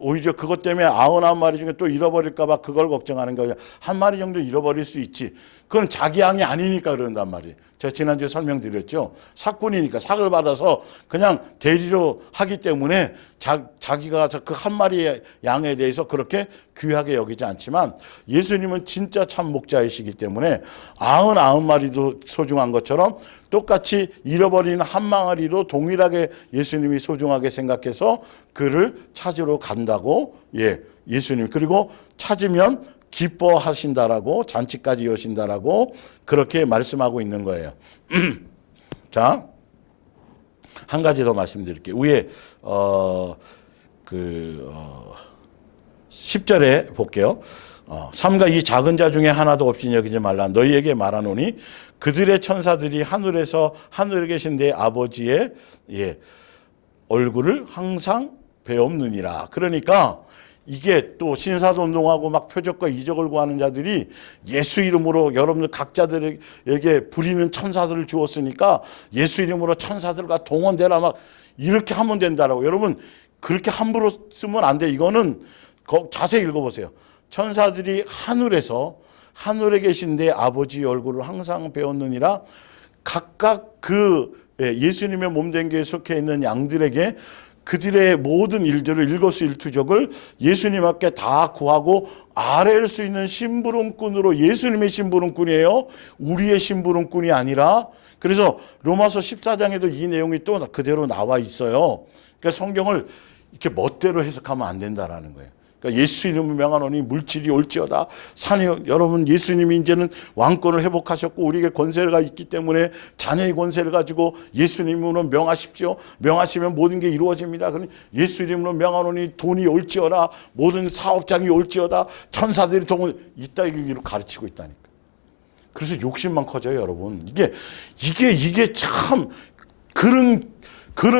오히려 그것 때문에 99마리 중에 또 잃어버릴까 봐 그걸 걱정하는 거예요. 한 마리 정도 잃어버릴 수 있지. 그건 자기 양이 아니니까 그런단 말이에요. 제가 지난주에 설명드렸죠. 삭군이니까 삭을 받아서 그냥 대리로 하기 때문에 자기가 그 한 마리의 양에 대해서 그렇게 귀하게 여기지 않지만 예수님은 진짜 참 목자이시기 때문에 99마리도 소중한 것처럼 똑같이 잃어버린 한 마리도 동일하게 예수님이 소중하게 생각해서 그를 찾으러 간다고 예수님 그리고 찾으면 기뻐하신다라고 잔치까지 여신다라고 그렇게 말씀하고 있는 거예요. 자, 한 가지 더 말씀드릴게요. 위에 10절에 볼게요. 삼가 이 작은 자 중에 하나도 없이 여기지 말라. 너희에게 말하노니 그들의 천사들이 하늘에서 하늘에 계신 내 아버지의 얼굴을 항상 배옵느니라. 그러니까 이게 또 신사동동하고 막 표적과 이적을 구하는 자들이 예수 이름으로 여러분들 각자들에게 부리는 천사들을 주었으니까 예수 이름으로 천사들과 동원되라 막 이렇게 하면 된다라고. 여러분 그렇게 함부로 쓰면 안 돼. 이거는 자세히 읽어보세요. 천사들이 하늘에서 하늘에 계신 내 아버지 얼굴을 항상 배웠느니라. 각각 그 예수님의 몸된 교회에 속해 있는 양들에게 그들의 모든 일들을 일거수일투족을 예수님 앞에 다 구하고 아뢰일 수 있는 심부름꾼으로 예수님의 심부름꾼이에요. 우리의 심부름꾼이 아니라. 그래서 로마서 14장에도 이 내용이 또 그대로 나와 있어요. 그러니까 성경을 이렇게 멋대로 해석하면 안 된다라는 거예요. 그러니까 예수 이름을 명하노니 물질이 올지어다. 산이 여러분 예수님이 이제는 왕권을 회복하셨고 우리에게 권세가 있기 때문에 자녀의 권세를 가지고 예수님으로 명하십시오. 명하시면 모든 게 이루어집니다. 그러니 예수 이름으로 명하노니 돈이 올지어다. 모든 사업장이 올지어다. 천사들이 동원 이따위로 가르치고 있다니까. 그래서 욕심만 커져요, 여러분. 이게 참 그런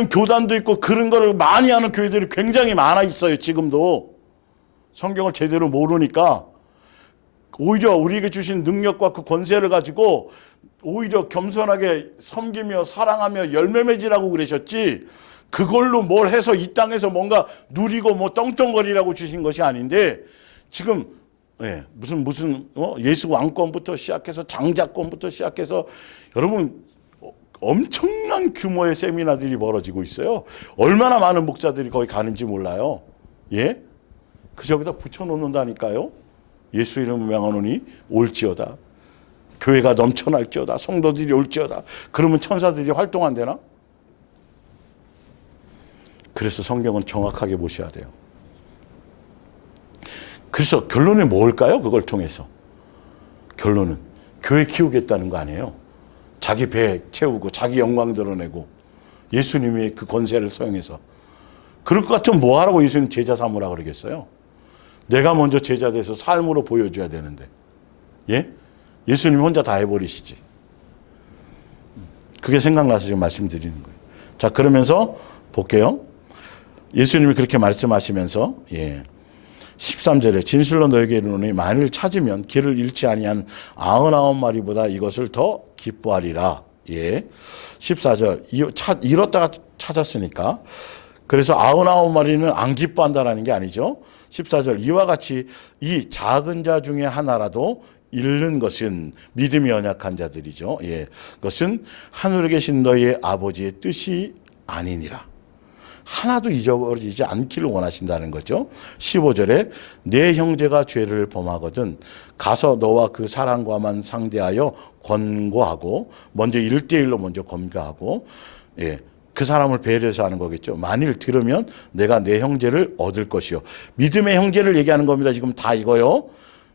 교단도 있고 그런 거를 많이 하는 교회들이 굉장히 많아 있어요, 지금도. 성경을 제대로 모르니까 오히려 우리에게 주신 능력과 그 권세를 가지고 오히려 겸손하게 섬기며 사랑하며 열매 맺으라고 그러셨지 그걸로 뭘 해서 이 땅에서 뭔가 누리고 뭐 떵떵거리라고 주신 것이 아닌데 지금 무슨 예수 왕권부터 시작해서 장자권부터 시작해서 여러분 엄청난 규모의 세미나들이 벌어지고 있어요. 얼마나 많은 목사들이 거기 가는지 몰라요. 그저 여기다 붙여놓는다니까요. 예수 이름을 명하노니 올지어다. 교회가 넘쳐날지어다. 성도들이 올지어다. 그러면 천사들이 활동한대나? 그래서 성경은 정확하게 보셔야 돼요. 그래서 결론이 뭘까요? 그걸 통해서. 결론은 교회 키우겠다는 거 아니에요. 자기 배 채우고 자기 영광 드러내고 예수님이 그 권세를 사용해서 그럴 것 같으면 뭐 하라고 예수님 제자 삼으라 그러겠어요? 내가 먼저 제자 돼서 삶으로 보여줘야 되는데. 예? 예수님 혼자 다 해버리시지. 그게 생각나서 지금 말씀드리는 거예요. 자, 그러면서 볼게요. 예수님이 그렇게 말씀하시면서 13절에 진실로 너에게 이르노니 만일 찾으면 길을 잃지 아니한 99마리보다 이것을 더 기뻐하리라. 14절 잃었다가 찾았으니까 그래서 99마리는 안 기뻐한다라는 게 아니죠. 14절 이와 같이 이 작은 자 중에 하나라도 잃는 것은 믿음이 연약한 자들이죠. 그것은 하늘에 계신 너희의 아버지의 뜻이 아니니라. 하나도 잊어버리지 않기를 원하신다는 거죠. 15절에 내 형제가 죄를 범하거든 가서 너와 그 사람과만 상대하여 권고하고 먼저 1대1로 먼저 검거하고 그 사람을 배려해서 하는 거겠죠. 만일 들으면 내가 내 형제를 얻을 것이요. 믿음의 형제를 얘기하는 겁니다. 지금 다 이거요.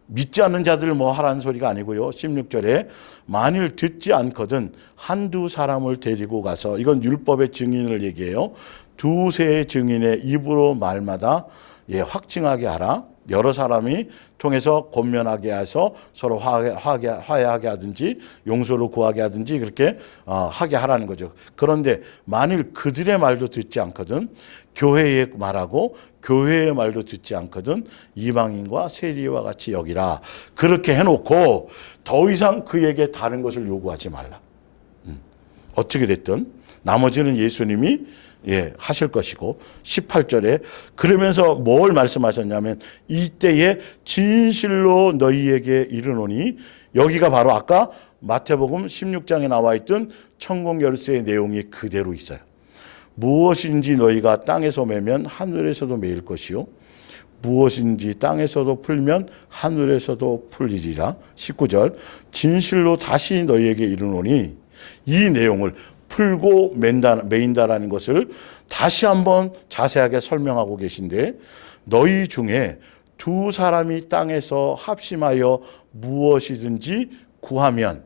믿지 않는 자들 뭐 하라는 소리가 아니고요. 16절에 만일 듣지 않거든 한두 사람을 데리고 가서 이건 율법의 증인을 얘기해요. 두세 증인의 입으로 말마다 확증하게 하라. 여러 사람이 통해서 권면하게 해서 서로 화해하게 하든지 용서를 구하게 하든지 그렇게 하게 하라는 거죠. 그런데 만일 그들의 말도 듣지 않거든 교회의 말하고 교회의 말도 듣지 않거든 이방인과 세리와 같이 여기라. 그렇게 해놓고 더 이상 그에게 다른 것을 요구하지 말라. 어떻게 됐든 나머지는 예수님이 하실 것이고 18절에 그러면서 뭘 말씀하셨냐면 이때에 진실로 너희에게 이르노니 여기가 바로 아까 마태복음 16장에 나와 있던 천국 열쇠의 내용이 그대로 있어요. 무엇인지 너희가 땅에서 매면 하늘에서도 매일 것이요 무엇인지 땅에서도 풀면 하늘에서도 풀리리라. 19절 진실로 다시 너희에게 이르노니 이 내용을 풀고 매인다라는 것을 다시 한번 자세하게 설명하고 계신데 너희 중에 두 사람이 땅에서 합심하여 무엇이든지 구하면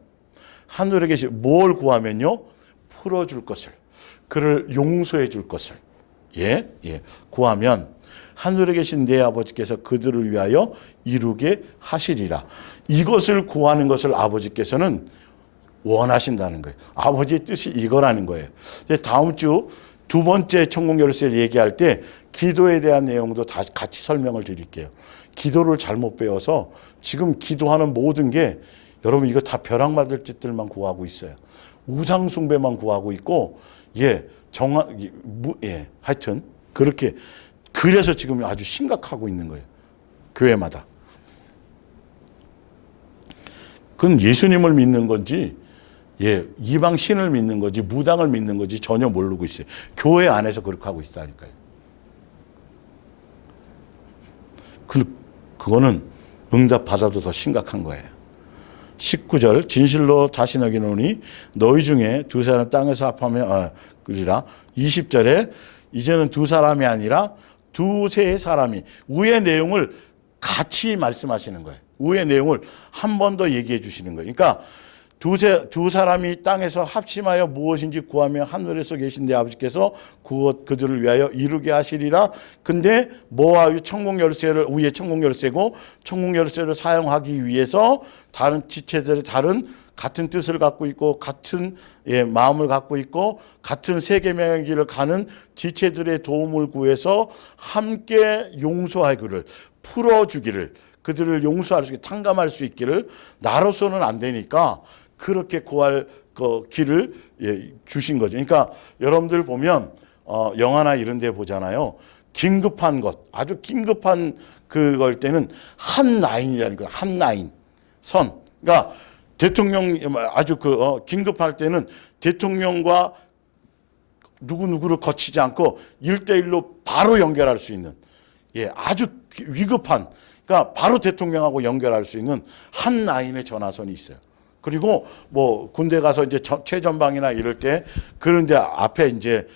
하늘에 계신 뭘 구하면요? 풀어줄 것을 그를 용서해 줄 것을 구하면 하늘에 계신 내 아버지께서 그들을 위하여 이루게 하시리라. 이것을 구하는 것을 아버지께서는 원하신다는 거예요. 아버지의 뜻이 이거라는 거예요. 다음 주 두 번째 천국 열쇠를 얘기할 때 기도에 대한 내용도 같이 설명을 드릴게요. 기도를 잘못 배워서 지금 기도하는 모든 게 여러분 이거 다 벼락맞을 짓들만 구하고 있어요. 우상 숭배만 구하고 있고 하여튼 그렇게 그래서 지금 아주 심각하고 있는 거예요. 교회마다. 그건 예수님을 믿는 건지 이방 신을 믿는 거지 무당을 믿는 거지 전혀 모르고 있어요. 교회 안에서 그렇게 하고 있다니까요. 그거는 응답 받아도 더 심각한 거예요. 19절 진실로 다시 너기노니 너희 중에 두 사람 땅에서 합하면 그리라. 20절에 이제는 두 사람이 아니라 두세 사람이 위의 내용을 같이 말씀하시는 거예요. 위의 내용을 한 번 더 얘기해 주시는 거예요. 그러니까 두 사람이 땅에서 합심하여 무엇인지 구하며 하늘에서 계신 내 아버지께서 그들을 위하여 이루게 하시리라. 근데 뭐와 천국 열쇠를 위에 천국 열쇠고 천국 열쇠를 사용하기 위해서 다른 지체들의 다른 같은 뜻을 갖고 있고 같은 마음을 갖고 있고 같은 세계명의 길을 가는 지체들의 도움을 구해서 함께 용서하기를 풀어주기를 그들을 용서할 수 있게 탕감할 수 있기를 나로서는 안 되니까 그렇게 구할 그 길을 주신 거죠. 그러니까 여러분들 보면 영화나 이런 데 보잖아요. 긴급한 것, 아주 긴급한 그걸 때는 한 라인이라는 거예요. 한 라인, 선. 그러니까 대통령 아주 긴급할 때는 대통령과 누구누구를 거치지 않고 1대1로 바로 연결할 수 있는 아주 위급한 그러니까 바로 대통령하고 연결할 수 있는 한 라인의 전화선이 있어요. 그리고 뭐 군대 가서 이제 최전방이나 이럴 때 그런데 앞에 이제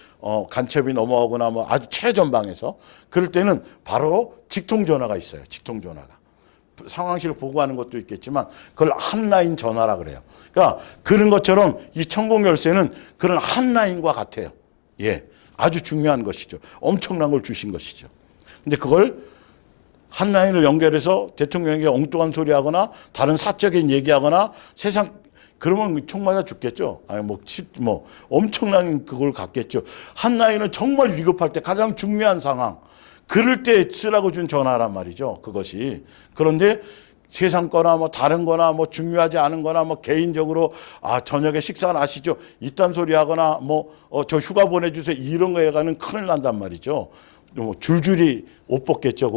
간첩이 넘어오거나 뭐 아주 최전방에서 그럴 때는 바로 직통 전화가 있어요. 직통 전화가 상황실을 보고하는 것도 있겠지만 그걸 한 라인 전화라 그래요. 그러니까 그런 것처럼 이 천국 열쇠는 그런 한 라인과 같아요. 예, 아주 중요한 것이죠. 엄청난 걸 주신 것이죠. 근데 그걸 한 라인을 연결해서 대통령에게 엉뚱한 소리 하거나 다른 사적인 얘기하거나 세상 그러면 총 맞아 죽겠죠. 아니 뭐 엄청난 그걸 갖겠죠. 한 라인은 정말 위급할 때 가장 중요한 상황. 그럴 때 쓰라고 준 전화란 말이죠. 그것이. 그런데 세상 거나 뭐 다른 거나 뭐 중요하지 않은 거나 뭐 개인적으로 저녁에 식사는 아시죠? 이딴 소리 하거나 저 휴가 보내주세요. 이런 거에 가는 큰일 난단 말이죠. 뭐 줄줄이 옷 벗겠죠.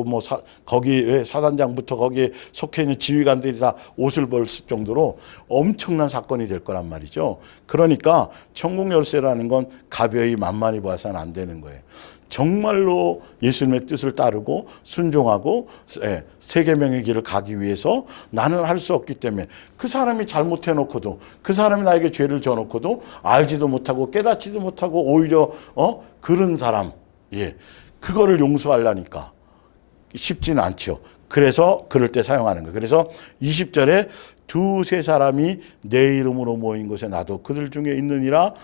거기 사단장부터 거기에 속해 있는 지휘관들이 다 옷을 벗을 정도로 엄청난 사건이 될 거란 말이죠. 그러니까 천국 열쇠라는 건 가벼이 만만히 봐서는 안 되는 거예요. 정말로 예수님의 뜻을 따르고 순종하고 세계명의 길을 가기 위해서 나는 할 수 없기 때문에 그 사람이 잘못해놓고도 그 사람이 나에게 죄를 져놓고도 알지도 못하고 깨닫지도 못하고 오히려 그런 사람 그거를 용서하려니까 쉽지는 않죠. 그래서 그럴 때 사용하는 거예요. 그래서 20절에 두세 사람이 내 이름으로 모인 곳에 나도 그들 중에 있느니라.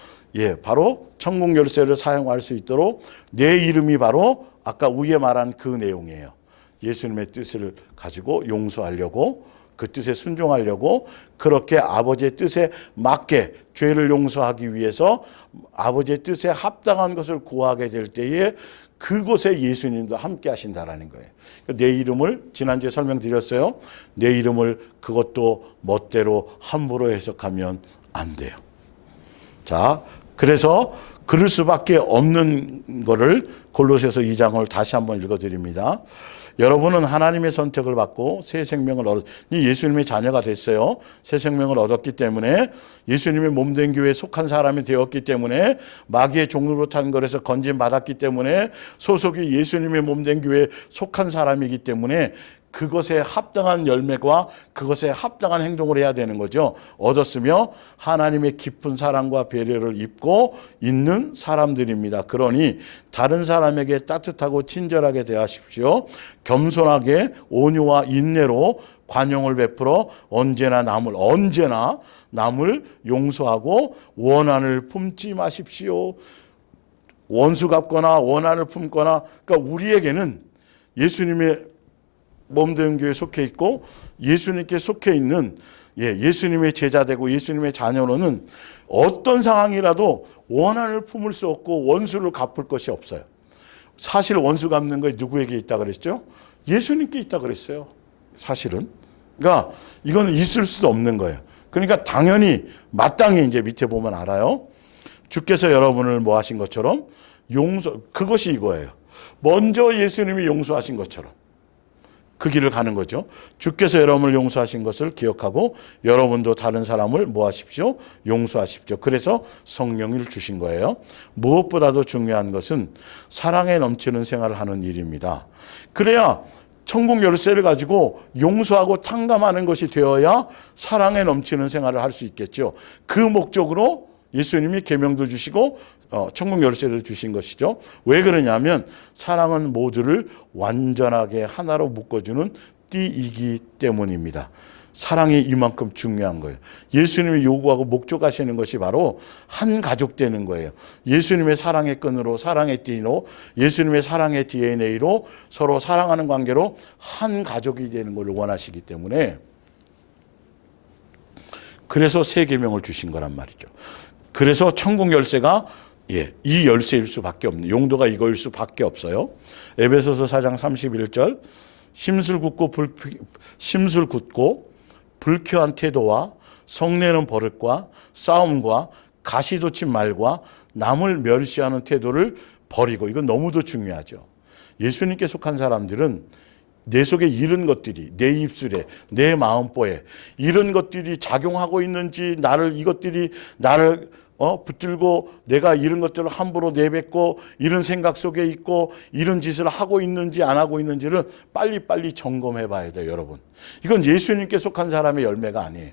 바로 천국 열쇠를 사용할 수 있도록 내 이름이 바로 아까 위에 말한 그 내용이에요. 예수님의 뜻을 가지고 용서하려고 그 뜻에 순종하려고 그렇게 아버지의 뜻에 맞게 죄를 용서하기 위해서 아버지의 뜻에 합당한 것을 구하게 될 때에 그곳에 예수님도 함께 하신다라는 거예요. 내 이름을 지난주에 설명드렸어요. 내 이름을 그것도 멋대로 함부로 해석하면 안 돼요. 자, 그래서 그럴 수밖에 없는 거를 골로새서 2장을 다시 한번 읽어드립니다. 여러분은 하나님의 선택을 받고 새 생명을 예수님의 자녀가 됐어요. 새 생명을 얻었기 때문에 예수님의 몸된 교회에 속한 사람이 되었기 때문에 마귀의 종로로 탄 것에서 건진 받았기 때문에 소속이 예수님의 몸된 교회에 속한 사람이기 때문에 그것에 합당한 열매와 그것에 합당한 행동을 해야 되는 거죠. 얻었으며 하나님의 깊은 사랑과 배려를 입고 있는 사람들입니다. 그러니 다른 사람에게 따뜻하고 친절하게 대하십시오. 겸손하게 온유와 인내로 관용을 베풀어 언제나 남을 용서하고 원한을 품지 마십시오. 원수 갚거나 원한을 품거나 그러니까 우리에게는 예수님의 몸된 교회에 속해 있고 예수님께 속해 있는 예수님의 제자되고 예수님의 자녀로는 어떤 상황이라도 원한을 품을 수 없고 원수를 갚을 것이 없어요. 사실 원수 갚는 거 누구에게 있다 그랬죠? 예수님께 있다 그랬어요. 사실은. 그러니까 이거는 있을 수도 없는 거예요. 그러니까 당연히 마땅히 이제 밑에 보면 알아요. 주께서 여러분을 뭐 하신 것처럼 그것이 이거예요. 먼저 예수님이 용서하신 것처럼 그 길을 가는 거죠. 주께서 여러분을 용서하신 것을 기억하고 여러분도 다른 사람을 뭐 하십시오? 용서하십시오. 그래서 성령을 주신 거예요. 무엇보다도 중요한 것은 사랑에 넘치는 생활을 하는 일입니다. 그래야 천국 열쇠를 가지고 용서하고 탕감하는 것이 되어야 사랑에 넘치는 생활을 할 수 있겠죠. 그 목적으로 예수님이 계명도 주시고 천국 열쇠를 주신 것이죠. 왜 그러냐면 사랑은 모두를 완전하게 하나로 묶어주는 띠이기 때문입니다. 사랑이 이만큼 중요한 거예요. 예수님이 요구하고 목적하시는 것이 바로 한 가족 되는 거예요. 예수님의 사랑의 끈으로 사랑의 띠로 예수님의 사랑의 DNA로 서로 사랑하는 관계로 한 가족이 되는 걸 원하시기 때문에 그래서 새 계명을 주신 거란 말이죠. 그래서 천국 열쇠가 이 열쇠일 수밖에 없는 용도가 이거일 수밖에 없어요. 에베소서 4장 31절 심술 굳고 불쾌한 태도와 성내는 버릇과 싸움과 가시돋친 말과 남을 멸시하는 태도를 버리고 이건 너무도 중요하죠. 예수님께 속한 사람들은 내 속에 이런 것들이 내 입술에 내 마음보에 이런 것들이 작용하고 있는지 이것들이 나를 붙들고 내가 이런 것들을 함부로 내뱉고 이런 생각 속에 있고 이런 짓을 하고 있는지 안 하고 있는지를 빨리빨리 점검해 봐야 돼요, 여러분. 이건 예수님께 속한 사람의 열매가 아니에요.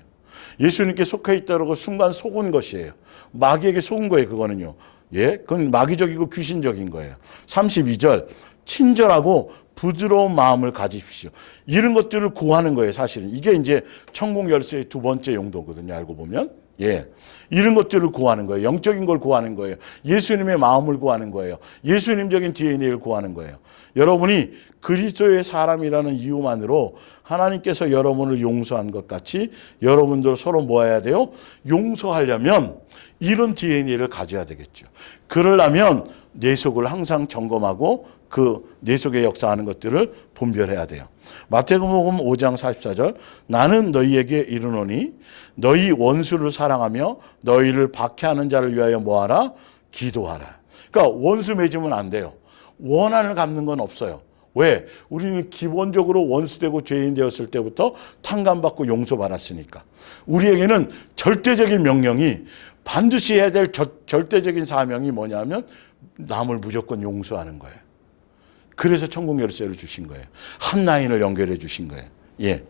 예수님께 속해 있다고 순간 속은 것이에요. 마귀에게 속은 거예요, 그거는요. 그건 마귀적이고 귀신적인 거예요. 32절 친절하고 부드러운 마음을 가지십시오. 이런 것들을 구하는 거예요, 사실은. 이게 이제 천국 열쇠의 두 번째 용도거든요, 알고 보면. 예. 이런 것들을 구하는 거예요. 영적인 걸 구하는 거예요. 예수님의 마음을 구하는 거예요. 예수님적인 DNA를 구하는 거예요. 여러분이 그리스도의 사람이라는 이유만으로 하나님께서 여러분을 용서한 것 같이 여러분들 서로 뭐 해야 돼요? 용서하려면 이런 DNA를 가져야 되겠죠. 그러려면 내 속을 항상 점검하고 그 내 속에 역사하는 것들을 분별해야 돼요. 마태복음 5장 44절 나는 너희에게 이르노니 너희 원수를 사랑하며 너희를 박해하는 자를 위하여 뭐하라? 기도하라. 그러니까 원수 맺으면 안 돼요. 원한을 갚는 건 없어요. 왜? 우리는 기본적으로 원수되고 죄인 되었을 때부터 탕감받고 용서받았으니까. 우리에게는 절대적인 명령이 반드시 해야 될 절대적인 사명이 뭐냐면 남을 무조건 용서하는 거예요. 그래서 천국 열쇠를 주신 거예요. 한 라인을 연결해 주신 거예요. 예.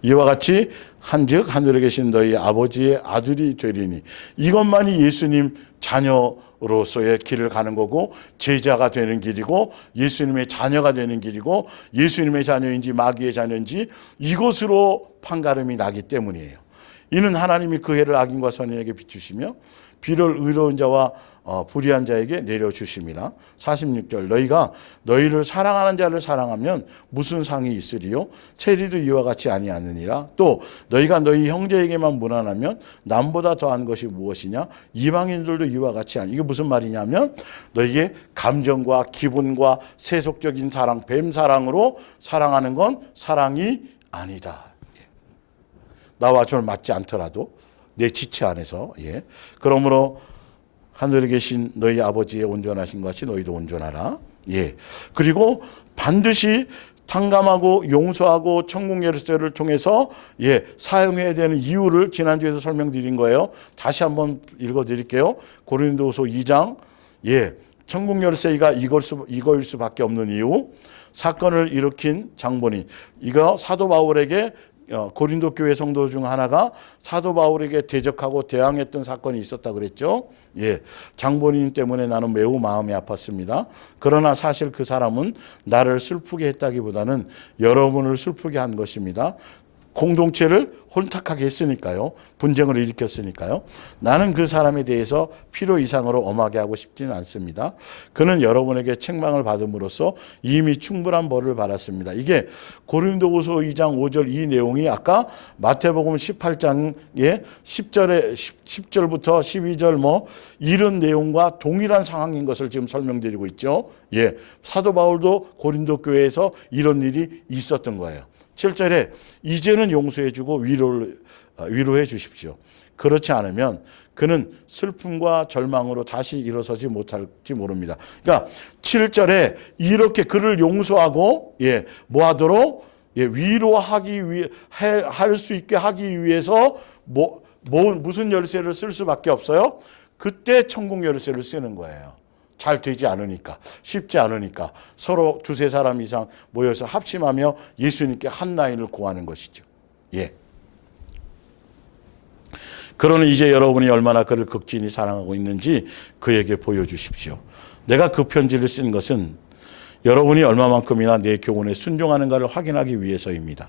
이와 같이 한즉 하늘에 계신 너희 아버지의 아들이 되리니 이것만이 예수님 자녀로서의 길을 가는 거고 제자가 되는 길이고 예수님의 자녀가 되는 길이고 예수님의 자녀인지 마귀의 자녀인지 이것으로 판가름이 나기 때문이에요. 이는 하나님이 그 해를 악인과 선인에게 비추시며 비를 의로운 자와 불의한 자에게 내려주심이라. 46절 너희가 너희를 사랑하는 자를 사랑하면 무슨 상이 있으리요? 체리도 이와 같이 아니하느니라. 또 너희가 너희 형제에게만 무난하면 남보다 더한 것이 무엇이냐? 이방인들도 이와 같이 이게 무슨 말이냐면 너희의 감정과 기분과 세속적인 사랑, 뱀 사랑으로 사랑하는 건 사랑이 아니다. 나와 좀 맞지 않더라도 내 지체 안에서. 예. 그러므로 하늘에 계신 너희 아버지의 온전하신 것이 너희도 온전하라. 예. 그리고 반드시 탕감하고 용서하고 천국 열쇠를 통해서 사용해야 되는 이유를 지난주에도 설명드린 거예요. 다시 한번 읽어드릴게요. 고린도후서 2장. 천국 열쇠가 이거일 수밖에 없는 이유. 사건을 일으킨 장본인. 이거 사도 바울에게 고린도 교회 성도 중 하나가 사도 바울에게 대적하고 대항했던 사건이 있었다 그랬죠. 장본인 때문에 나는 매우 마음이 아팠습니다. 그러나 사실 그 사람은 나를 슬프게 했다기보다는 여러분을 슬프게 한 것입니다. 공동체를 혼탁하게 했으니까요. 분쟁을 일으켰으니까요. 나는 그 사람에 대해서 필요 이상으로 엄하게 하고 싶지는 않습니다. 그는 여러분에게 책망을 받음으로써 이미 충분한 벌을 받았습니다. 이게 고린도후서 2장 5절 이 내용이 아까 마태복음 18장의 10절부터 12절 이런 내용과 동일한 상황인 것을 지금 설명드리고 있죠. 사도 바울도 고린도 교회에서 이런 일이 있었던 거예요. 7절에 이제는 용서해주고 위로해 주십시오. 그렇지 않으면 그는 슬픔과 절망으로 다시 일어서지 못할지 모릅니다. 그러니까 7절에 이렇게 그를 용서하고 뭐 하도록 위로하기 위해 할 수 있게 하기 위해서 무슨 열쇠를 쓸 수밖에 없어요? 그때 천국 열쇠를 쓰는 거예요. 잘 되지 않으니까, 쉽지 않으니까 서로 두세 사람 이상 모여서 합심하며 예수님께 한 라인을 구하는 것이죠. 그러는 이제 여러분이 얼마나 그를 극진히 사랑하고 있는지 그에게 보여주십시오. 내가 그 편지를 쓴 것은 여러분이 얼마만큼이나 내 교훈에 순종하는가를 확인하기 위해서입니다.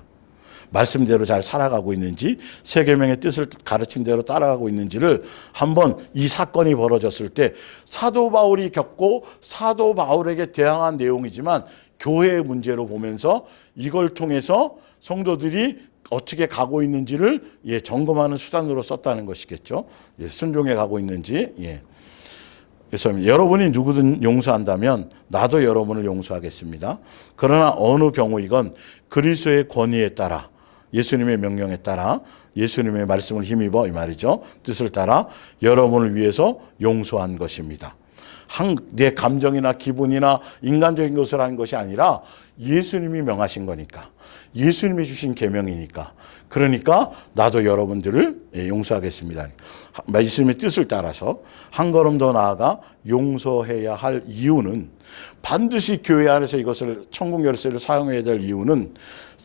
말씀대로 잘 살아가고 있는지 세계명의 뜻을 가르침대로 따라가고 있는지를 한번 이 사건이 벌어졌을 때 사도 바울이 겪고 사도 바울에게 대항한 내용이지만 교회의 문제로 보면서 이걸 통해서 성도들이 어떻게 가고 있는지를 점검하는 수단으로 썼다는 것이겠죠. 순종해 가고 있는지. 그래서 여러분이 누구든 용서한다면 나도 여러분을 용서하겠습니다. 그러나 어느 경우이건 그리스도의 권위에 따라 예수님의 명령에 따라 예수님의 말씀을 힘입어 이 말이죠. 뜻을 따라 여러분을 위해서 용서한 것입니다. 내 감정이나 기분이나 인간적인 것을 한 것이 아니라 예수님이 명하신 거니까. 예수님이 주신 계명이니까. 그러니까 나도 여러분들을 용서하겠습니다. 예수님의 뜻을 따라서 한 걸음 더 나아가 용서해야 할 이유는 반드시 교회 안에서 이것을 천국 열쇠를 사용해야 될 이유는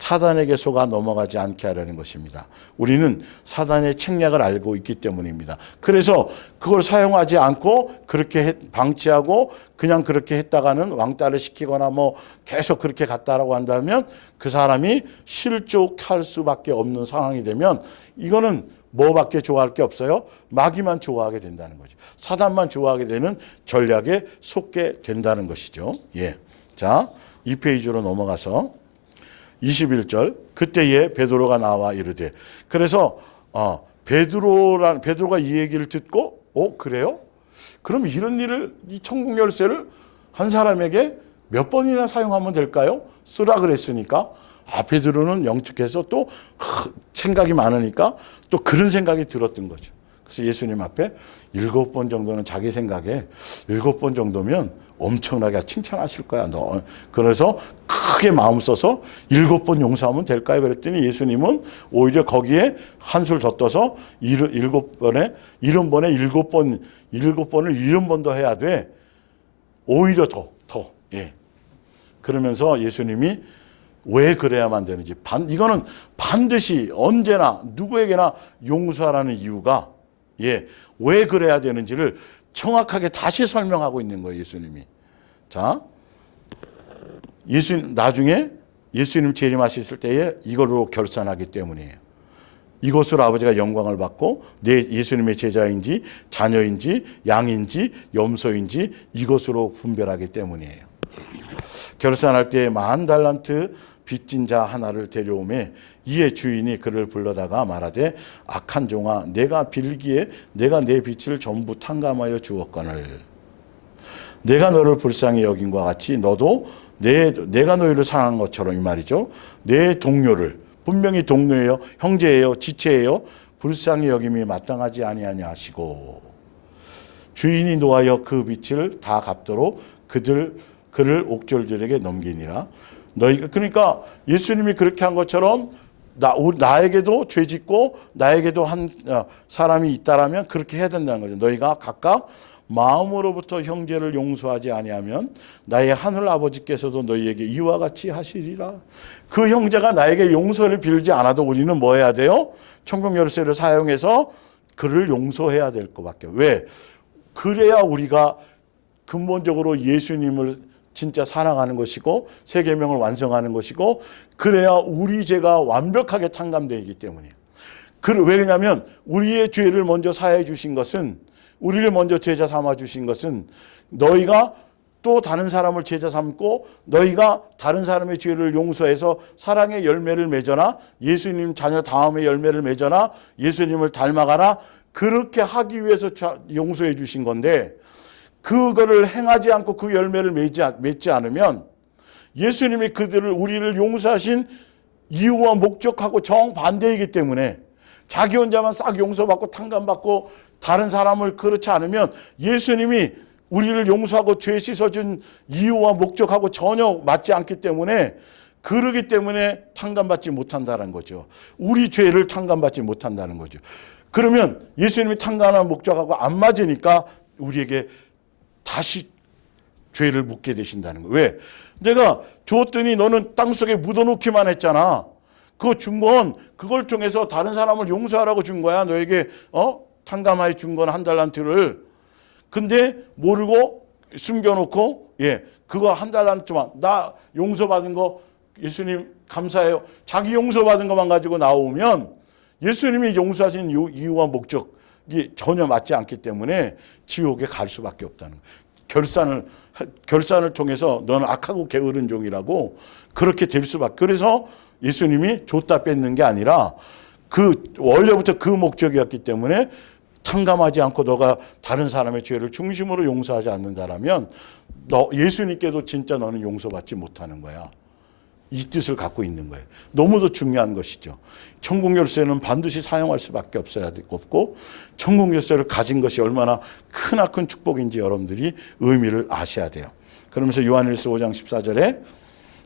사단에게 속아 넘어가지 않게 하려는 것입니다. 우리는 사단의 책략을 알고 있기 때문입니다. 그래서 그걸 사용하지 않고 그렇게 방치하고 그냥 그렇게 했다가는 왕따를 시키거나 뭐 계속 그렇게 갔다라고 한다면 그 사람이 실족할 수밖에 없는 상황이 되면 이거는 뭐밖에 좋아할 게 없어요? 마귀만 좋아하게 된다는 거죠. 사단만 좋아하게 되는 전략에 속게 된다는 것이죠. 예. 자, 2페이지로 넘어가서 21절. 그때에 베드로가 나와 이르되. 그래서 베드로가 이 얘기를 듣고 그래요? 그럼 이런 일을 이 천국 열쇠를 한 사람에게 몇 번이나 사용하면 될까요? 쓰라 그랬으니까. 베드로는 영특해서 또 생각이 많으니까 또 그런 생각이 들었던 거죠. 그래서 예수님 앞에 7번 정도는 자기 생각에 7번 정도면 엄청나게 칭찬하실 거야. 너. 그래서 크게 마음 써서 7번 용서하면 될까요? 그랬더니 예수님은 오히려 거기에 한술 더 떠서 7번에 7번을 70번 더 해야 돼. 오히려 더. 예. 그러면서 예수님이 왜 그래야만 되는지 이거는 반드시 언제나 누구에게나 용서하라는 이유가 왜 그래야 되는지를 정확하게 다시 설명하고 있는 거예요. 예수님이. 자, 나중에 예수님 재림하셨을 때에 이걸로 결산하기 때문이에요. 이것으로 아버지가 영광을 받고 내 예수님의 제자인지 자녀인지 양인지 염소인지 이것으로 분별하기 때문이에요. 결산할 때 10,000달란트 빚진 자 하나를 데려오매 이에 주인이 그를 불러다가 말하되 악한 종아 내가 빌기에 내가 내 빚을 전부 탕감하여 주었거늘 내가 너를 불쌍히 여긴과 같이 너도 내가 너희를 사랑한 것처럼 이 말이죠. 내 동료를 분명히 동료예요. 형제예요. 지체예요. 불쌍히 여김이 마땅하지 아니하냐 하시고 주인이 노하여 그 빚을 다 갚도록 그를 옥졸들에게 넘기니라. 그러니까 예수님이 그렇게 한 것처럼 나에게도 죄 짓고 나에게도 한 사람이 있다라면 그렇게 해야 된다는 거죠. 너희가 각각 마음으로부터 형제를 용서하지 아니하면 나의 하늘 아버지께서도 너희에게 이와 같이 하시리라. 그 형제가 나에게 용서를 빌지 않아도 우리는 뭐 해야 돼요? 천국 열쇠를 사용해서 그를 용서해야 될 것밖에. 왜? 그래야 우리가 근본적으로 예수님을 진짜 사랑하는 것이고 새 계명을 완성하는 것이고 그래야 우리 죄가 완벽하게 탕감되기 때문이에요. 왜냐하면 우리의 죄를 먼저 사해 주신 것은 우리를 먼저 제자 삼아 주신 것은 너희가 또 다른 사람을 제자 삼고 너희가 다른 사람의 죄를 용서해서 사랑의 열매를 맺어라. 예수님 자녀 다음의 열매를 맺어라. 예수님을 닮아가라. 그렇게 하기 위해서 용서해 주신 건데 그거를 행하지 않고 그 열매를 맺지 않으면 예수님이 우리를 용서하신 이유와 목적하고 정반대이기 때문에 자기 혼자만 싹 용서받고 탕감받고 다른 사람을 그렇지 않으면 예수님이 우리를 용서하고 죄 씻어준 이유와 목적하고 전혀 맞지 않기 때문에 그러기 때문에 탕감받지 못한다는 거죠. 우리 죄를 탕감받지 못한다는 거죠. 그러면 예수님이 탕감한 목적하고 안 맞으니까 우리에게 다시 죄를 묻게 되신다는 거예요. 왜? 내가 줬더니 너는 땅속에 묻어놓기만 했잖아. 그거 준 건 그걸 통해서 다른 사람을 용서하라고 준 거야. 너에게 탕감하여 준 건 1달란트를. 근데 모르고 숨겨놓고 그거 1달란트만 나 용서받은 거 예수님 감사해요. 자기 용서받은 것만 가지고 나오면 예수님이 용서하신 이유와 목적이 전혀 맞지 않기 때문에 지옥에 갈 수밖에 없다는 거예요. 결산을 통해서 너는 악하고 게으른 종이라고 그렇게 될 수밖에. 그래서 예수님이 줬다 뺏는 게 아니라 원래부터 그 목적이었기 때문에 탕감하지 않고 너가 다른 사람의 죄를 중심으로 용서하지 않는다라면 예수님께도 진짜 너는 용서받지 못하는 거야. 이 뜻을 갖고 있는 거예요. 너무도 중요한 것이죠. 천국 열쇠는 반드시 사용할 수밖에 없고 천국 열쇠를 가진 것이 얼마나 크나큰 축복인지 여러분들이 의미를 아셔야 돼요. 그러면서 요한일서 5장 14절에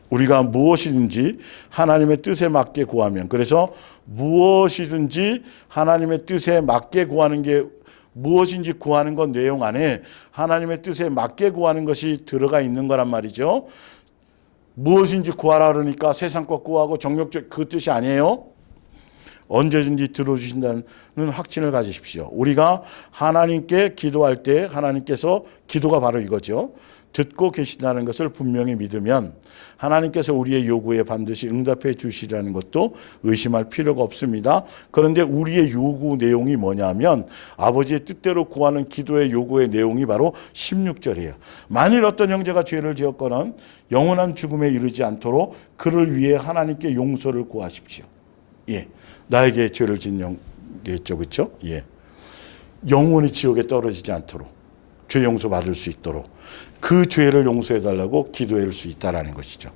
우리가 무엇이든지 하나님의 뜻에 맞게 구하면 그래서 무엇이든지 하나님의 뜻에 맞게 구하는 게 무엇인지 구하는 것 내용 안에 하나님의 뜻에 맞게 구하는 것이 들어가 있는 거란 말이죠. 무엇인지 구하라 그러니까 세상 것 구하고 정욕적 그 뜻이 아니에요. 언제든지 들어주신다는 확신을 가지십시오. 우리가 하나님께 기도할 때 하나님께서 기도가 바로 이거죠. 듣고 계신다는 것을 분명히 믿으면 하나님께서 우리의 요구에 반드시 응답해 주시라는 것도 의심할 필요가 없습니다. 그런데 우리의 요구 내용이 뭐냐면 아버지의 뜻대로 구하는 기도의 요구의 내용이 바로 16절이에요. 만일 어떤 형제가 죄를 지었거나 영원한 죽음에 이르지 않도록 그를 위해 하나님께 용서를 구하십시오. 예, 나에게 죄를 지은 겠죠, 그렇죠? 예, 영원히 지옥에 떨어지지 않도록 죄 용서 받을 수 있도록 그 죄를 용서해 달라고 기도할 수 있다라는 것이죠.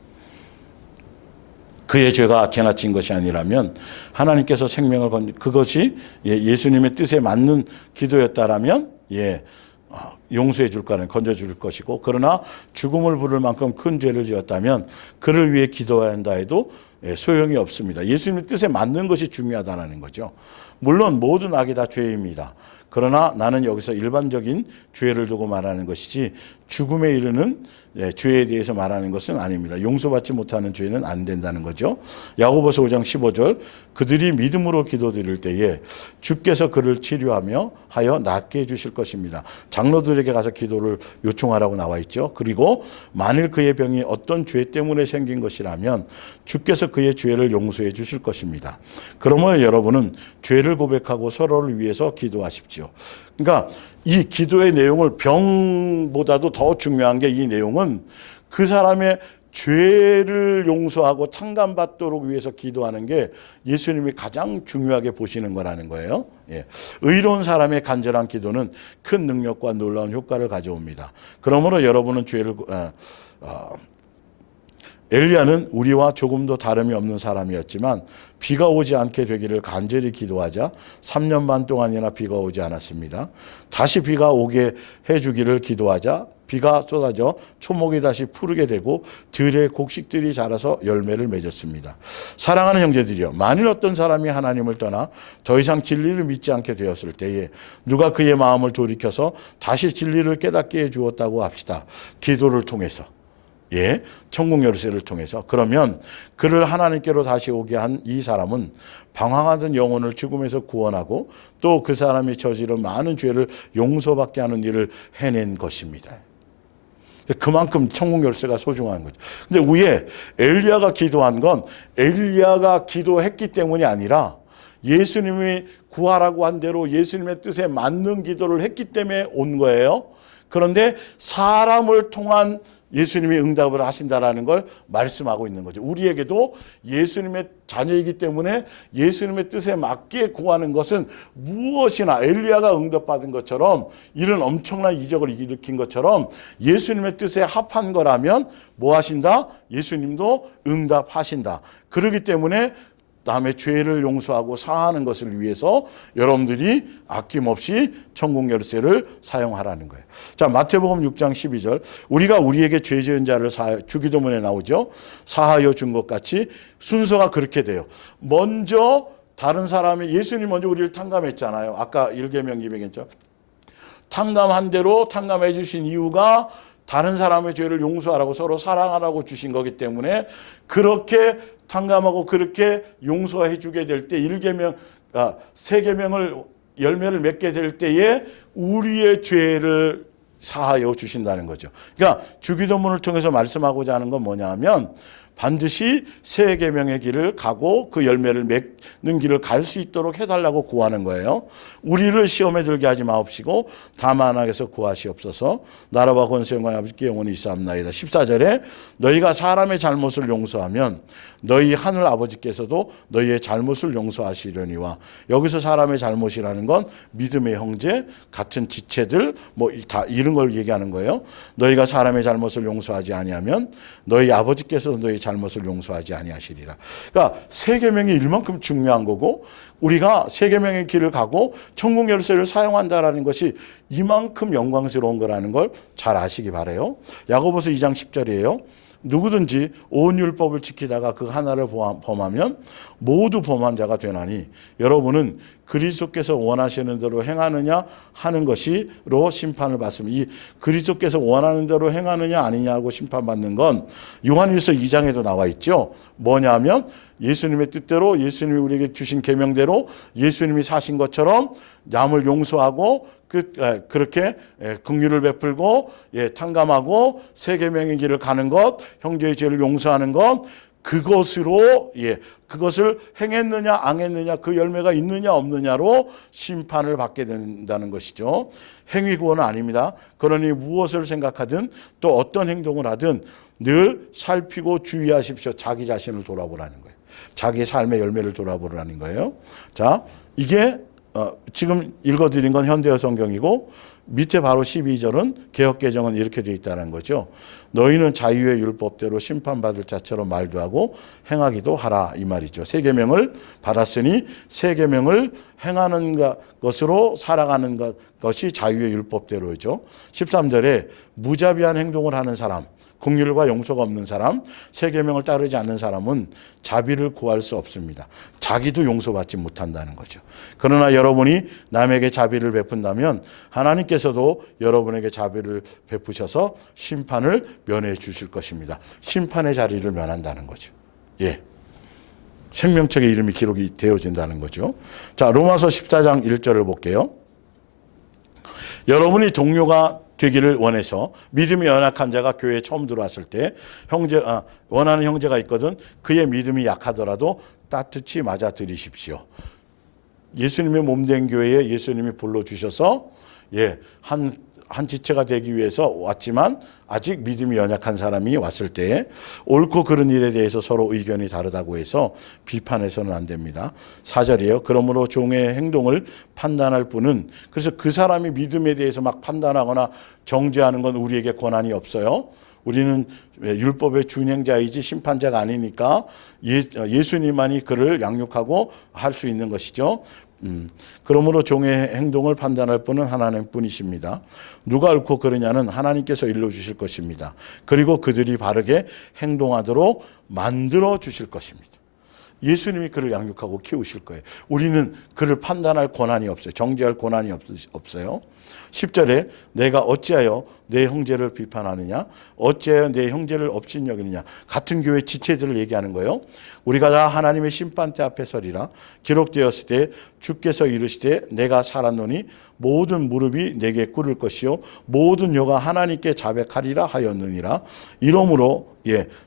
그의 죄가 지나친 것이 아니라면 하나님께서 생명을 건 그것이 예수님의 뜻에 맞는 기도였다라면 용서해 줄 거는 건져 줄 것이고, 그러나 죽음을 부를 만큼 큰 죄를 지었다면 그를 위해 기도해야 한다 해도 소용이 없습니다. 예수님의 뜻에 맞는 것이 중요하다는 거죠. 물론 모든 악이 다 죄입니다. 그러나 나는 여기서 일반적인 죄를 두고 말하는 것이지 죽음에 이르는 죄에 대해서 말하는 것은 아닙니다. 용서받지 못하는 죄는 안 된다는 거죠. 야고보서 5장 15절 그들이 믿음으로 기도드릴 때에 주께서 그를 치료하며 하여 낫게 해주실 것입니다. 장로들에게 가서 기도를 요청하라고 나와 있죠. 그리고 만일 그의 병이 어떤 죄 때문에 생긴 것이라면 주께서 그의 죄를 용서해 주실 것입니다. 그러므로 여러분은 죄를 고백하고 서로를 위해서 기도하십시오. 그러니까 이 기도의 내용을 병보다도 더 중요한 게 이 내용은 그 사람의 죄를 용서하고 탕감받도록 위해서 기도하는 게 예수님이 가장 중요하게 보시는 거라는 거예요. 의로운 사람의 간절한 기도는 큰 능력과 놀라운 효과를 가져옵니다. 그러므로 여러분은 죄를 엘리야는 우리와 조금도 다름이 없는 사람이었지만 비가 오지 않게 되기를 간절히 기도하자 3년 반 동안이나 비가 오지 않았습니다. 다시 비가 오게 해주기를 기도하자 비가 쏟아져 초목이 다시 푸르게 되고 들의 곡식들이 자라서 열매를 맺었습니다. 사랑하는 형제들이여, 만일 어떤 사람이 하나님을 떠나 더 이상 진리를 믿지 않게 되었을 때에 누가 그의 마음을 돌이켜서 다시 진리를 깨닫게 해주었다고 합시다. 기도를 통해서, 천국 열쇠를 통해서. 그러면 그를 하나님께로 다시 오게 한 이 사람은 방황하던 영혼을 죽음에서 구원하고 또 그 사람이 저지른 많은 죄를 용서받게 하는 일을 해낸 것입니다. 그만큼 천국 열쇠가 소중한 거죠. 근데 위에 엘리야가 기도한 건 엘리야가 기도했기 때문이 아니라 예수님이 구하라고 한 대로 예수님의 뜻에 맞는 기도를 했기 때문에 온 거예요. 그런데 사람을 통한 예수님이 응답을 하신다라는 걸 말씀하고 있는 거죠. 우리에게도 예수님의 자녀이기 때문에 예수님의 뜻에 맞게 구하는 것은 무엇이나 엘리야가 응답받은 것처럼 이런 엄청난 이적을 일으킨 것처럼 예수님의 뜻에 합한 거라면 뭐 하신다? 예수님도 응답하신다. 그렇기 때문에 남의 죄를 용서하고 사하는 것을 위해서 여러분들이 아낌없이 천국 열쇠를 사용하라는 거예요. 자, 마태복음 6장 12절 우리가 우리에게 죄 지은 자를 주기도문에 나오죠. 사하여 준 것 같이 순서가 그렇게 돼요. 먼저 다른 사람이 예수님 먼저 우리를 탕감했잖아요. 아까 1계명 200했죠. 탕감한 대로 탕감해 주신 이유가 다른 사람의 죄를 용서하라고 서로 사랑하라고 주신 거기 때문에 그렇게 탕감하고 그렇게 용서해 주게 될 때 3계명을 열매를 맺게 될 때에 우리의 죄를 사하여 주신다는 거죠. 그러니까 주기도문을 통해서 말씀하고자 하는 건 뭐냐면 반드시 3계명의 길을 가고 그 열매를 맺는 길을 갈 수 있도록 해달라고 구하는 거예요. 우리를 시험에 들게 하지 마옵시고 다만 악에서 구하시옵소서. 나라와 권세 영광이 아버지께 영원히 있사옵나이다. 14절에 너희가 사람의 잘못을 용서하면 너희 하늘 아버지께서도 너희의 잘못을 용서하시려니와, 여기서 사람의 잘못이라는 건 믿음의 형제, 같은 지체들 뭐 다 이런 걸 얘기하는 거예요. 너희가 사람의 잘못을 용서하지 아니하면 너희 아버지께서도 너희 잘못을 용서하지 아니하시리라. 그러니까 3계명이 일만큼 중요한 거고 우리가 3계명의 길을 가고 천국 열쇠를 사용한다라는 것이 이만큼 영광스러운 거라는 걸 잘 아시기 바라요. 야고보서 2장 10절이에요. 누구든지 온 율법을 지키다가 그 하나를 범하면 모두 범한 자가 되나니 여러분은 그리스도께서 원하시는 대로 행하느냐 하는 것이로 심판을 받습니다. 이 그리스도께서 원하는 대로 행하느냐 아니냐고 심판받는 건 요한일서 2장에도 나와 있죠. 뭐냐면 예수님의 뜻대로 예수님이 우리에게 주신 계명대로 예수님이 사신 것처럼 남을 용서하고 그렇게 긍휼을 베풀고 탕감하고 새 계명의 길을 가는 것, 형제의 죄를 용서하는 것, 그것으로 그것을 행했느냐 안 했느냐, 그 열매가 있느냐 없느냐로 심판을 받게 된다는 것이죠. 행위 구원은 아닙니다. 그러니 무엇을 생각하든 또 어떤 행동을 하든 늘 살피고 주의하십시오. 자기 자신을 돌아보라는 거예요. 자기 삶의 열매를 돌아보라는 거예요. 자, 이게 지금 읽어드린 건 현대어 성경이고 밑에 바로 12절은 개역개정은 이렇게 되어 있다는 거죠. 너희는 자유의 율법대로 심판받을 자처럼 말도 하고 행하기도 하라, 이 말이죠. 새 계명을 받았으니 새 계명을 행하는 것으로 살아가는 것이 자유의 율법대로죠. 13절에 무자비한 행동을 하는 사람, 긍휼과 용서가 없는 사람, 새 계명을 따르지 않는 사람은 자비를 구할 수 없습니다. 자기도 용서받지 못한다는 거죠. 그러나 여러분이 남에게 자비를 베푼다면 하나님께서도 여러분에게 자비를 베푸셔서 심판을 면해 주실 것입니다. 심판의 자리를 면한다는 거죠. 생명책의 이름이 기록이 되어진다는 거죠. 자, 로마서 14장 1절을 볼게요. 여러분이 동료가 되기를 원해서 믿음이 연약한 자가 교회에 처음 들어왔을 때 원하는 형제가 있거든 그의 믿음이 약하더라도 따뜻히 맞아들이십시오. 예수님의 몸된 교회에 예수님이 불러주셔서 한 지체가 되기 위해서 왔지만 아직 믿음이 연약한 사람이 왔을 때 옳고 그른 일에 대해서 서로 의견이 다르다고 해서 비판해서는 안 됩니다. 4절이에요. 그러므로 종의 행동을 판단할 뿐은, 그래서 그 사람이 믿음에 대해서 막 판단하거나 정죄하는 건 우리에게 권한이 없어요. 우리는 율법의 준행자이지 심판자가 아니니까 예수님만이 그를 양육하고 할 수 있는 것이죠. 그러므로 종의 행동을 판단할 분은 하나님뿐이십니다. 누가 옳고 그르냐는 하나님께서 일러주실 것입니다. 그리고 그들이 바르게 행동하도록 만들어 주실 것입니다. 예수님이 그를 양육하고 키우실 거예요. 우리는 그를 판단할 권한이 없어요. 정죄할 권한이 없어요. 10절에 내가 어찌하여 내 형제를 비판하느냐, 어찌하여 내 형제를 업신여기느냐. 같은 교회 지체들을 얘기하는 거예요. 우리가 다 하나님의 심판대 앞에 서리라. 기록되었을 때 주께서 이르시되 내가 살았노니 모든 무릎이 내게 꿇을 것이요 모든 혀가 하나님께 자백하리라 하였느니라. 이러므로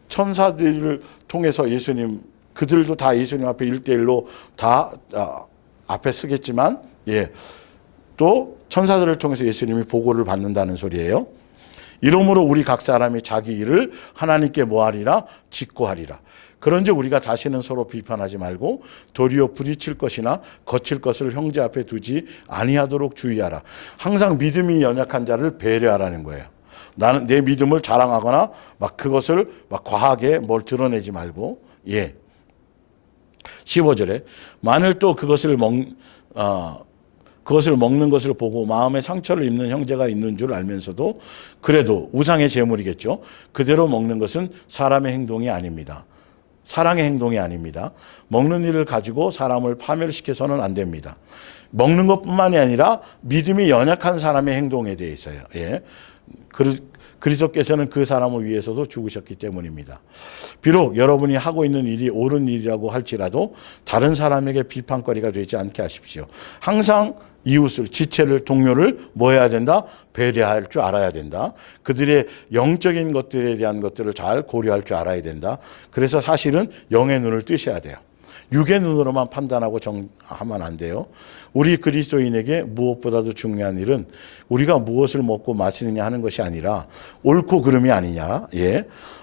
천사들을 통해서 예수님, 그들도 다 예수님 앞에 1대1로 다 앞에 서겠지만 또 천사들을 통해서 예수님이 보고를 받는다는 소리예요. 이러므로 우리 각 사람이 자기 일을 하나님께 뭐하리라? 직고하리라. 그런즉 우리가 다시는 서로 비판하지 말고 도리어 부딪힐 것이나 거칠 것을 형제 앞에 두지 아니하도록 주의하라. 항상 믿음이 연약한 자를 배려하라는 거예요. 나는 내 믿음을 자랑하거나 막 그것을 막 과하게 뭘 드러내지 말고 15절에 만일 또 그것을 먹는 것을 보고 마음에 상처를 입는 형제가 있는 줄 알면서도 그래도 우상의 제물이겠죠. 그대로 먹는 것은 사람의 행동이 아닙니다. 사랑의 행동이 아닙니다. 먹는 일을 가지고 사람을 파멸시켜서는 안 됩니다. 먹는 것뿐만이 아니라 믿음이 연약한 사람의 행동에 대해서요. 그리스도께서는 그 사람을 위해서도 죽으셨기 때문입니다. 비록 여러분이 하고 있는 일이 옳은 일이라고 할지라도 다른 사람에게 비판거리가 되지 않게 하십시오. 항상 이웃을, 지체를, 동료를 뭐 해야 된다? 배려할 줄 알아야 된다. 그들의 영적인 것들에 대한 것들을 잘 고려할 줄 알아야 된다. 그래서 사실은 영의 눈을 뜨셔야 돼요. 육의 눈으로만 판단하고 하면 안 돼요. 우리 그리스도인에게 무엇보다도 중요한 일은 우리가 무엇을 먹고 마시느냐 하는 것이 아니라 옳고 그름이 아니냐.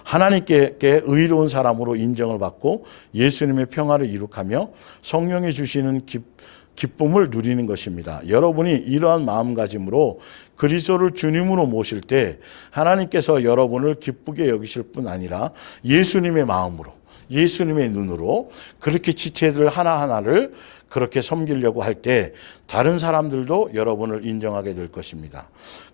하나님께 의로운 사람으로 인정을 받고 예수님의 평화를 이룩하며 성령이 주시는 기쁨을 누리는 것입니다. 여러분이 이러한 마음가짐으로 그리스도를 주님으로 모실 때 하나님께서 여러분을 기쁘게 여기실 뿐 아니라 예수님의 마음으로, 예수님의 눈으로 그렇게 지체들 하나하나를 그렇게 섬기려고 할 때 다른 사람들도 여러분을 인정하게 될 것입니다.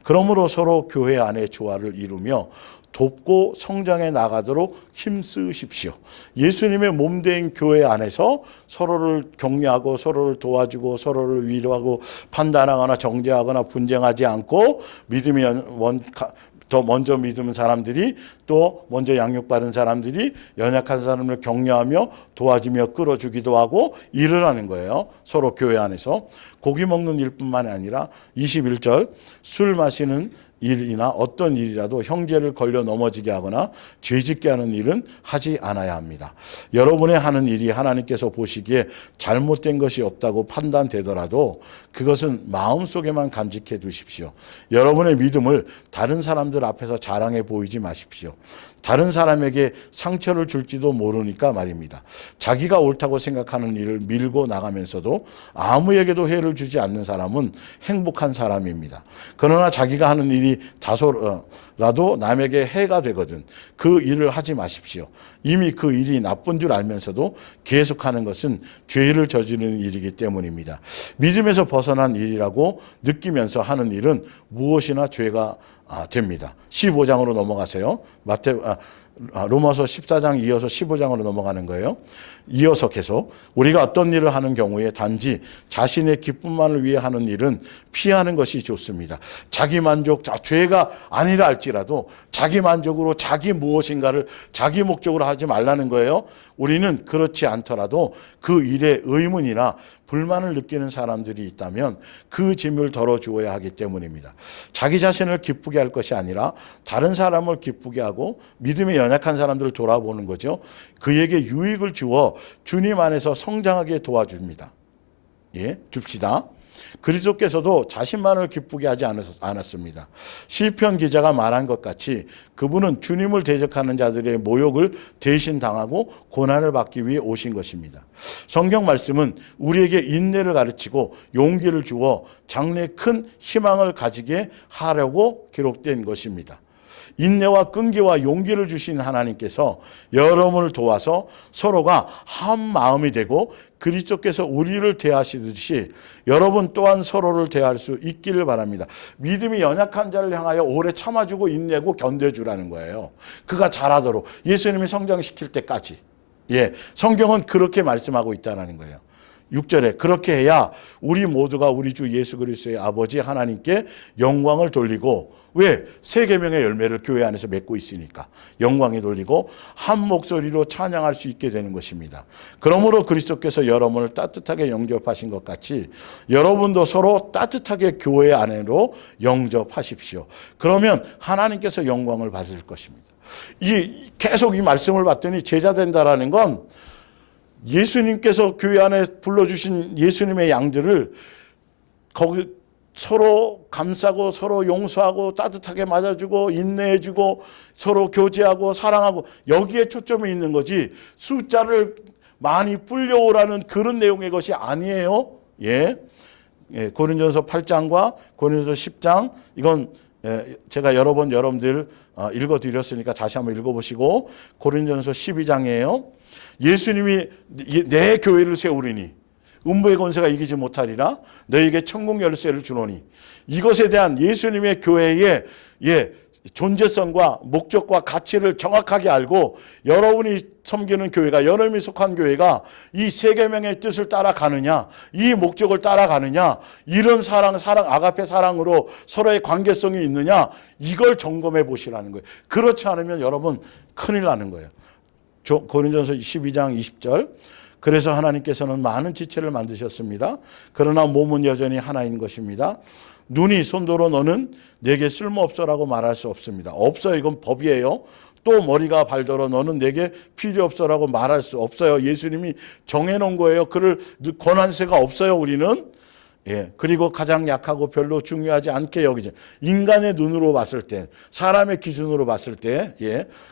그러므로 서로 교회 안에 조화를 이루며 돕고 성장해 나가도록 힘쓰십시오. 예수님의 몸된 교회 안에서 서로를 격려하고 서로를 도와주고 서로를 위로하고 판단하거나 정죄하거나 분쟁하지 않고 믿음이 더 먼저 믿는 사람들이 또 먼저 양육받은 사람들이 연약한 사람을 격려하며 도와주며 끌어주기도 하고 일을 하는 거예요. 서로 교회 안에서. 고기 먹는 일뿐만 아니라 21절 술 마시는 일이나 어떤 일이라도 형제를 걸려 넘어지게 하거나 죄짓게 하는 일은 하지 않아야 합니다. 여러분의 하는 일이 하나님께서 보시기에 잘못된 것이 없다고 판단되더라도 그것은 마음속에만 간직해 두십시오. 여러분의 믿음을 다른 사람들 앞에서 자랑해 보이지 마십시오. 다른 사람에게 상처를 줄지도 모르니까 말입니다. 자기가 옳다고 생각하는 일을 밀고 나가면서도 아무에게도 해를 주지 않는 사람은 행복한 사람입니다. 그러나 자기가 하는 일이 다소라도 남에게 해가 되거든 그 일을 하지 마십시오. 이미 그 일이 나쁜 줄 알면서도 계속하는 것은 죄를 저지르는 일이기 때문입니다. 믿음에서 벗어난 일이라고 느끼면서 하는 일은 무엇이나 죄가 됩니다. 15장으로 넘어가세요. 로마서 14장 이어서 15장으로 넘어가는 거예요. 이어서 계속 우리가 어떤 일을 하는 경우에 단지 자신의 기쁨만을 위해 하는 일은 피하는 것이 좋습니다. 자기 만족, 죄가 아니라 할지라도 자기 만족으로 자기 무엇인가를 자기 목적으로 하지 말라는 거예요. 우리는 그렇지 않더라도 그 일에 의문이나 불만을 느끼는 사람들이 있다면 그 짐을 덜어주어야 하기 때문입니다. 자기 자신을 기쁘게 할 것이 아니라 다른 사람을 기쁘게 하고 믿음이 연약한 사람들을 돌아보는 거죠. 그에게 유익을 주어 주님 안에서 성장하게 도와줍니다. 줍시다. 그리스도께서도 자신만을 기쁘게 하지 않았습니다. 시편 기자가 말한 것 같이 그분은 주님을 대적하는 자들의 모욕을 대신 당하고 고난을 받기 위해 오신 것입니다. 성경 말씀은 우리에게 인내를 가르치고 용기를 주어 장래 큰 희망을 가지게 하려고 기록된 것입니다. 인내와 끈기와 용기를 주신 하나님께서 여러분을 도와서 서로가 한 마음이 되고 그리스도께서 우리를 대하시듯이 여러분 또한 서로를 대할 수 있기를 바랍니다. 믿음이 연약한 자를 향하여 오래 참아주고 인내고 견뎌주라는 거예요. 그가 잘하도록 예수님이 성장시킬 때까지. 성경은 그렇게 말씀하고 있다는 거예요. 6절에 그렇게 해야 우리 모두가 우리 주 예수 그리스도의 아버지 하나님께 영광을 돌리고 왜? 세 계명의 열매를 교회 안에서 맺고 있으니까 영광이 돌리고 한 목소리로 찬양할 수 있게 되는 것입니다. 그러므로 그리스도께서 여러분을 따뜻하게 영접하신 것 같이 여러분도 서로 따뜻하게 교회 안으로 영접하십시오. 그러면 하나님께서 영광을 받을 것입니다. 계속 이 말씀을 봤더니 제자 된다라는 건 예수님께서 교회 안에 불러주신 예수님의 양들을 거기 서로 감싸고 서로 용서하고 따뜻하게 맞아주고 인내해주고 서로 교제하고 사랑하고 여기에 초점이 있는 거지 숫자를 많이 불려오라는 그런 내용의 것이 아니에요. 고린도전서 8장과 고린도전서 10장 이건 제가 여러 번 여러분들 읽어드렸으니까 다시 한번 읽어보시고 고린도전서 12장이에요. 예수님이 내 교회를 세우리니 음부의 권세가 이기지 못하리라 너에게 천국 열쇠를 주노니 이것에 대한 예수님의 교회의 존재성과 목적과 가치를 정확하게 알고 여러분이 섬기는 교회가 여러분이 속한 교회가 이 세 계명의 뜻을 따라가느냐 이 목적을 따라가느냐 이런 사랑 아가페 사랑으로 서로의 관계성이 있느냐 이걸 점검해 보시라는 거예요. 그렇지 않으면 여러분 큰일 나는 거예요. 고린도전서 12장 20절 그래서 하나님께서는 많은 지체를 만드셨습니다. 그러나 몸은 여전히 하나인 것입니다. 눈이 손도로 너는 내게 쓸모없어라고 말할 수 없습니다. 없어요. 이건 법이에요. 또 머리가 발더러 너는 내게 필요 없어라고 말할 수 없어요. 예수님이 정해놓은 거예요. 그럴 권한세가 없어요. 우리는. 그리고 가장 약하고 별로 중요하지 않게 여기죠. 인간의 눈으로 봤을 때, 사람의 기준으로 봤을 때,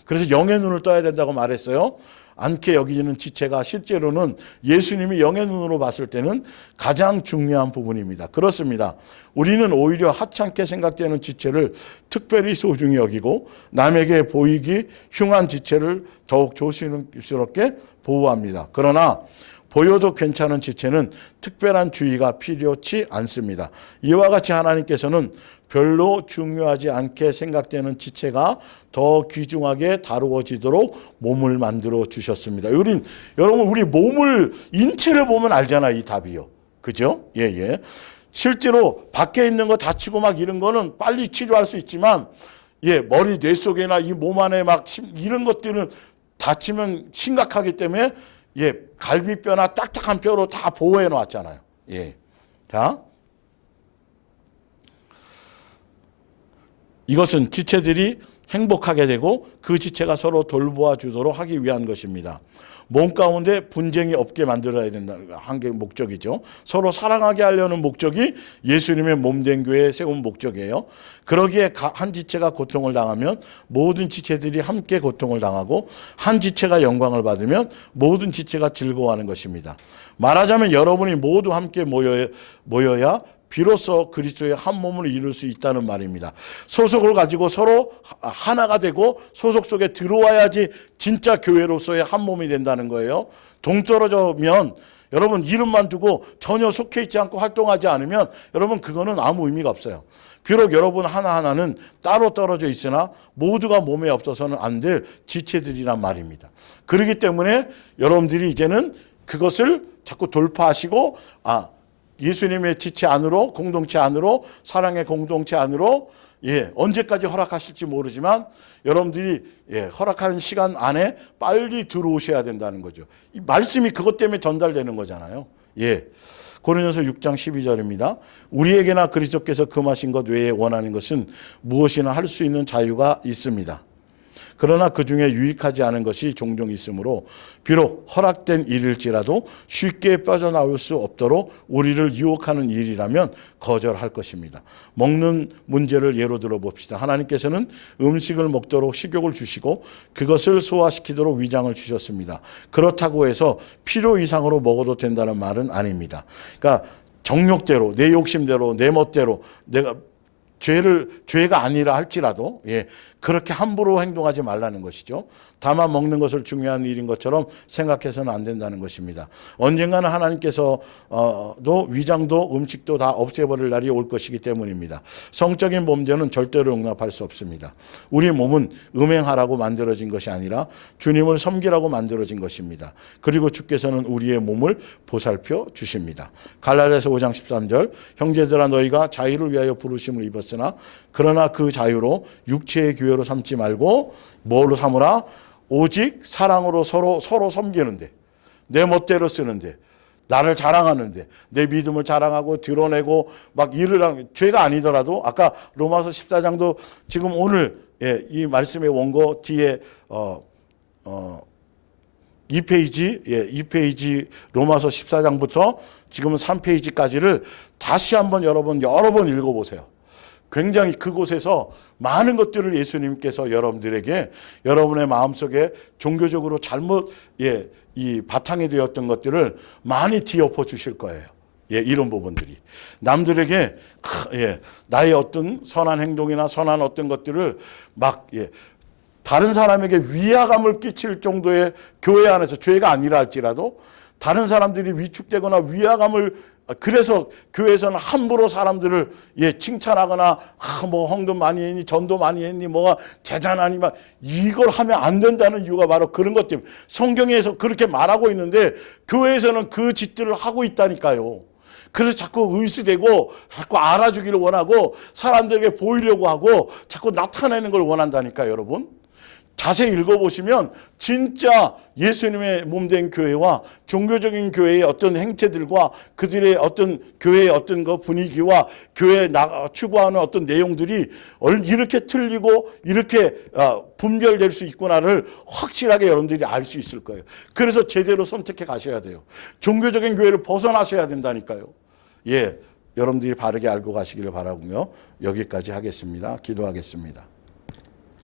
그래서 영의 눈을 떠야 된다고 말했어요. 않게 여기지는 지체가 실제로는 예수님이 영의 눈으로 봤을 때는 가장 중요한 부분입니다. 그렇습니다. 우리는 오히려 하찮게 생각되는 지체를 특별히 소중히 여기고 남에게 보이기 흉한 지체를 더욱 조심스럽게 보호합니다. 그러나 보여도 괜찮은 지체는 특별한 주의가 필요치 않습니다. 이와 같이 하나님께서는 별로 중요하지 않게 생각되는 지체가 더 귀중하게 다루어지도록 몸을 만들어 주셨습니다. 여러분 우리 몸을 인체를 보면 알잖아요. 이 답이요. 그죠? 예. 실제로 밖에 있는 거 다치고 막 이런 거는 빨리 치료할 수 있지만 머리 뇌 속에나 이 몸 안에 막 이런 것들은 다치면 심각하기 때문에 갈비뼈나 딱딱한 뼈로 다 보호해 놓았잖아요. 자, 이것은 지체들이 행복하게 되고 그 지체가 서로 돌보아 주도록 하기 위한 것입니다. 몸 가운데 분쟁이 없게 만들어야 된다는 한 개 목적이죠. 서로 사랑하게 하려는 목적이 예수님의 몸된 교회에 세운 목적이에요. 그러기에 한 지체가 고통을 당하면 모든 지체들이 함께 고통을 당하고 한 지체가 영광을 받으면 모든 지체가 즐거워하는 것입니다. 말하자면 여러분이 모두 함께 모여야 비로소 그리스도의 한 몸을 이룰 수 있다는 말입니다. 소속을 가지고 서로 하나가 되고 소속 속에 들어와야지 진짜 교회로서의 한 몸이 된다는 거예요. 동떨어져면 여러분 이름만 두고 전혀 속해 있지 않고 활동하지 않으면 여러분 그거는 아무 의미가 없어요. 비록 여러분 하나하나는 따로 떨어져 있으나 모두가 몸에 없어서는 안 될 지체들이란 말입니다. 그렇기 때문에 여러분들이 이제는 그것을 자꾸 돌파하시고 예수님의 지체 안으로, 공동체 안으로, 사랑의 공동체 안으로 언제까지 허락하실지 모르지만 여러분들이 허락하는 시간 안에 빨리 들어오셔야 된다는 거죠. 이 말씀이 그것 때문에 전달되는 거잖아요. 고린도서 6장 12절입니다. 우리에게나 그리스도께서 금하신 것 외에 원하는 것은 무엇이나 할 수 있는 자유가 있습니다. 그러나 그 중에 유익하지 않은 것이 종종 있으므로 비록 허락된 일일지라도 쉽게 빠져나올 수 없도록 우리를 유혹하는 일이라면 거절할 것입니다. 먹는 문제를 예로 들어 봅시다. 하나님께서는 음식을 먹도록 식욕을 주시고 그것을 소화시키도록 위장을 주셨습니다. 그렇다고 해서 필요 이상으로 먹어도 된다는 말은 아닙니다. 그러니까 정욕대로, 내 욕심대로, 내 멋대로 내가 죄가 아니라 할지라도 그렇게 함부로 행동하지 말라는 것이죠. 다만 먹는 것을 중요한 일인 것처럼 생각해서는 안 된다는 것입니다. 언젠가는 하나님께서도 위장도 음식도 다 없애버릴 날이 올 것이기 때문입니다. 성적인 범죄는 절대로 용납할 수 없습니다. 우리 몸은 음행하라고 만들어진 것이 아니라 주님을 섬기라고 만들어진 것입니다. 그리고 주께서는 우리의 몸을 보살펴 주십니다. 갈라디아서 5장 13절 형제들아 너희가 자유를 위하여 부르심을 입었으나 그러나 그 자유로 육체의 교회로 삼지 말고 뭐로 삼으라? 오직 사랑으로 서로 섬기는데 내 멋대로 쓰는데 나를 자랑하는데 내 믿음을 자랑하고 드러내고 막 일을 하는 죄가 아니더라도 아까 로마서 14장도 지금 오늘 이 말씀의 원고 뒤에 2페이지 로마서 14장부터 지금은 3페이지까지를 다시 한번 여러 번 읽어보세요. 굉장히 그곳에서 많은 것들을 예수님께서 여러분들에게 여러분의 마음속에 종교적으로 잘못 이 바탕이 되었던 것들을 많이 뒤엎어 주실 거예요. 이런 부분들이 남들에게 나의 어떤 선한 행동이나 선한 어떤 것들을 막 다른 사람에게 위화감을 끼칠 정도의 교회 안에서 죄가 아니라 할지라도 다른 사람들이 위축되거나 위화감을 그래서 교회에서는 함부로 사람들을 칭찬하거나 뭐 헌금 많이 했니 전도 많이 했니 뭐가 대단하니 막 이걸 하면 안 된다는 이유가 바로 그런 것 때문에 성경에서 그렇게 말하고 있는데 교회에서는 그 짓들을 하고 있다니까요. 그래서 자꾸 의시되고 자꾸 알아주기를 원하고 사람들에게 보이려고 하고 자꾸 나타내는 걸 원한다니까요, 여러분. 자세히 읽어보시면 진짜 예수님의 몸된 교회와 종교적인 교회의 어떤 행태들과 그들의 어떤 교회의 어떤 그 분위기와 교회에 추구하는 어떤 내용들이 이렇게 틀리고 이렇게 분별될 수 있구나를 확실하게 여러분들이 알 수 있을 거예요. 그래서 제대로 선택해 가셔야 돼요. 종교적인 교회를 벗어나셔야 된다니까요. 여러분들이 바르게 알고 가시기를 바라고요. 여기까지 하겠습니다. 기도하겠습니다.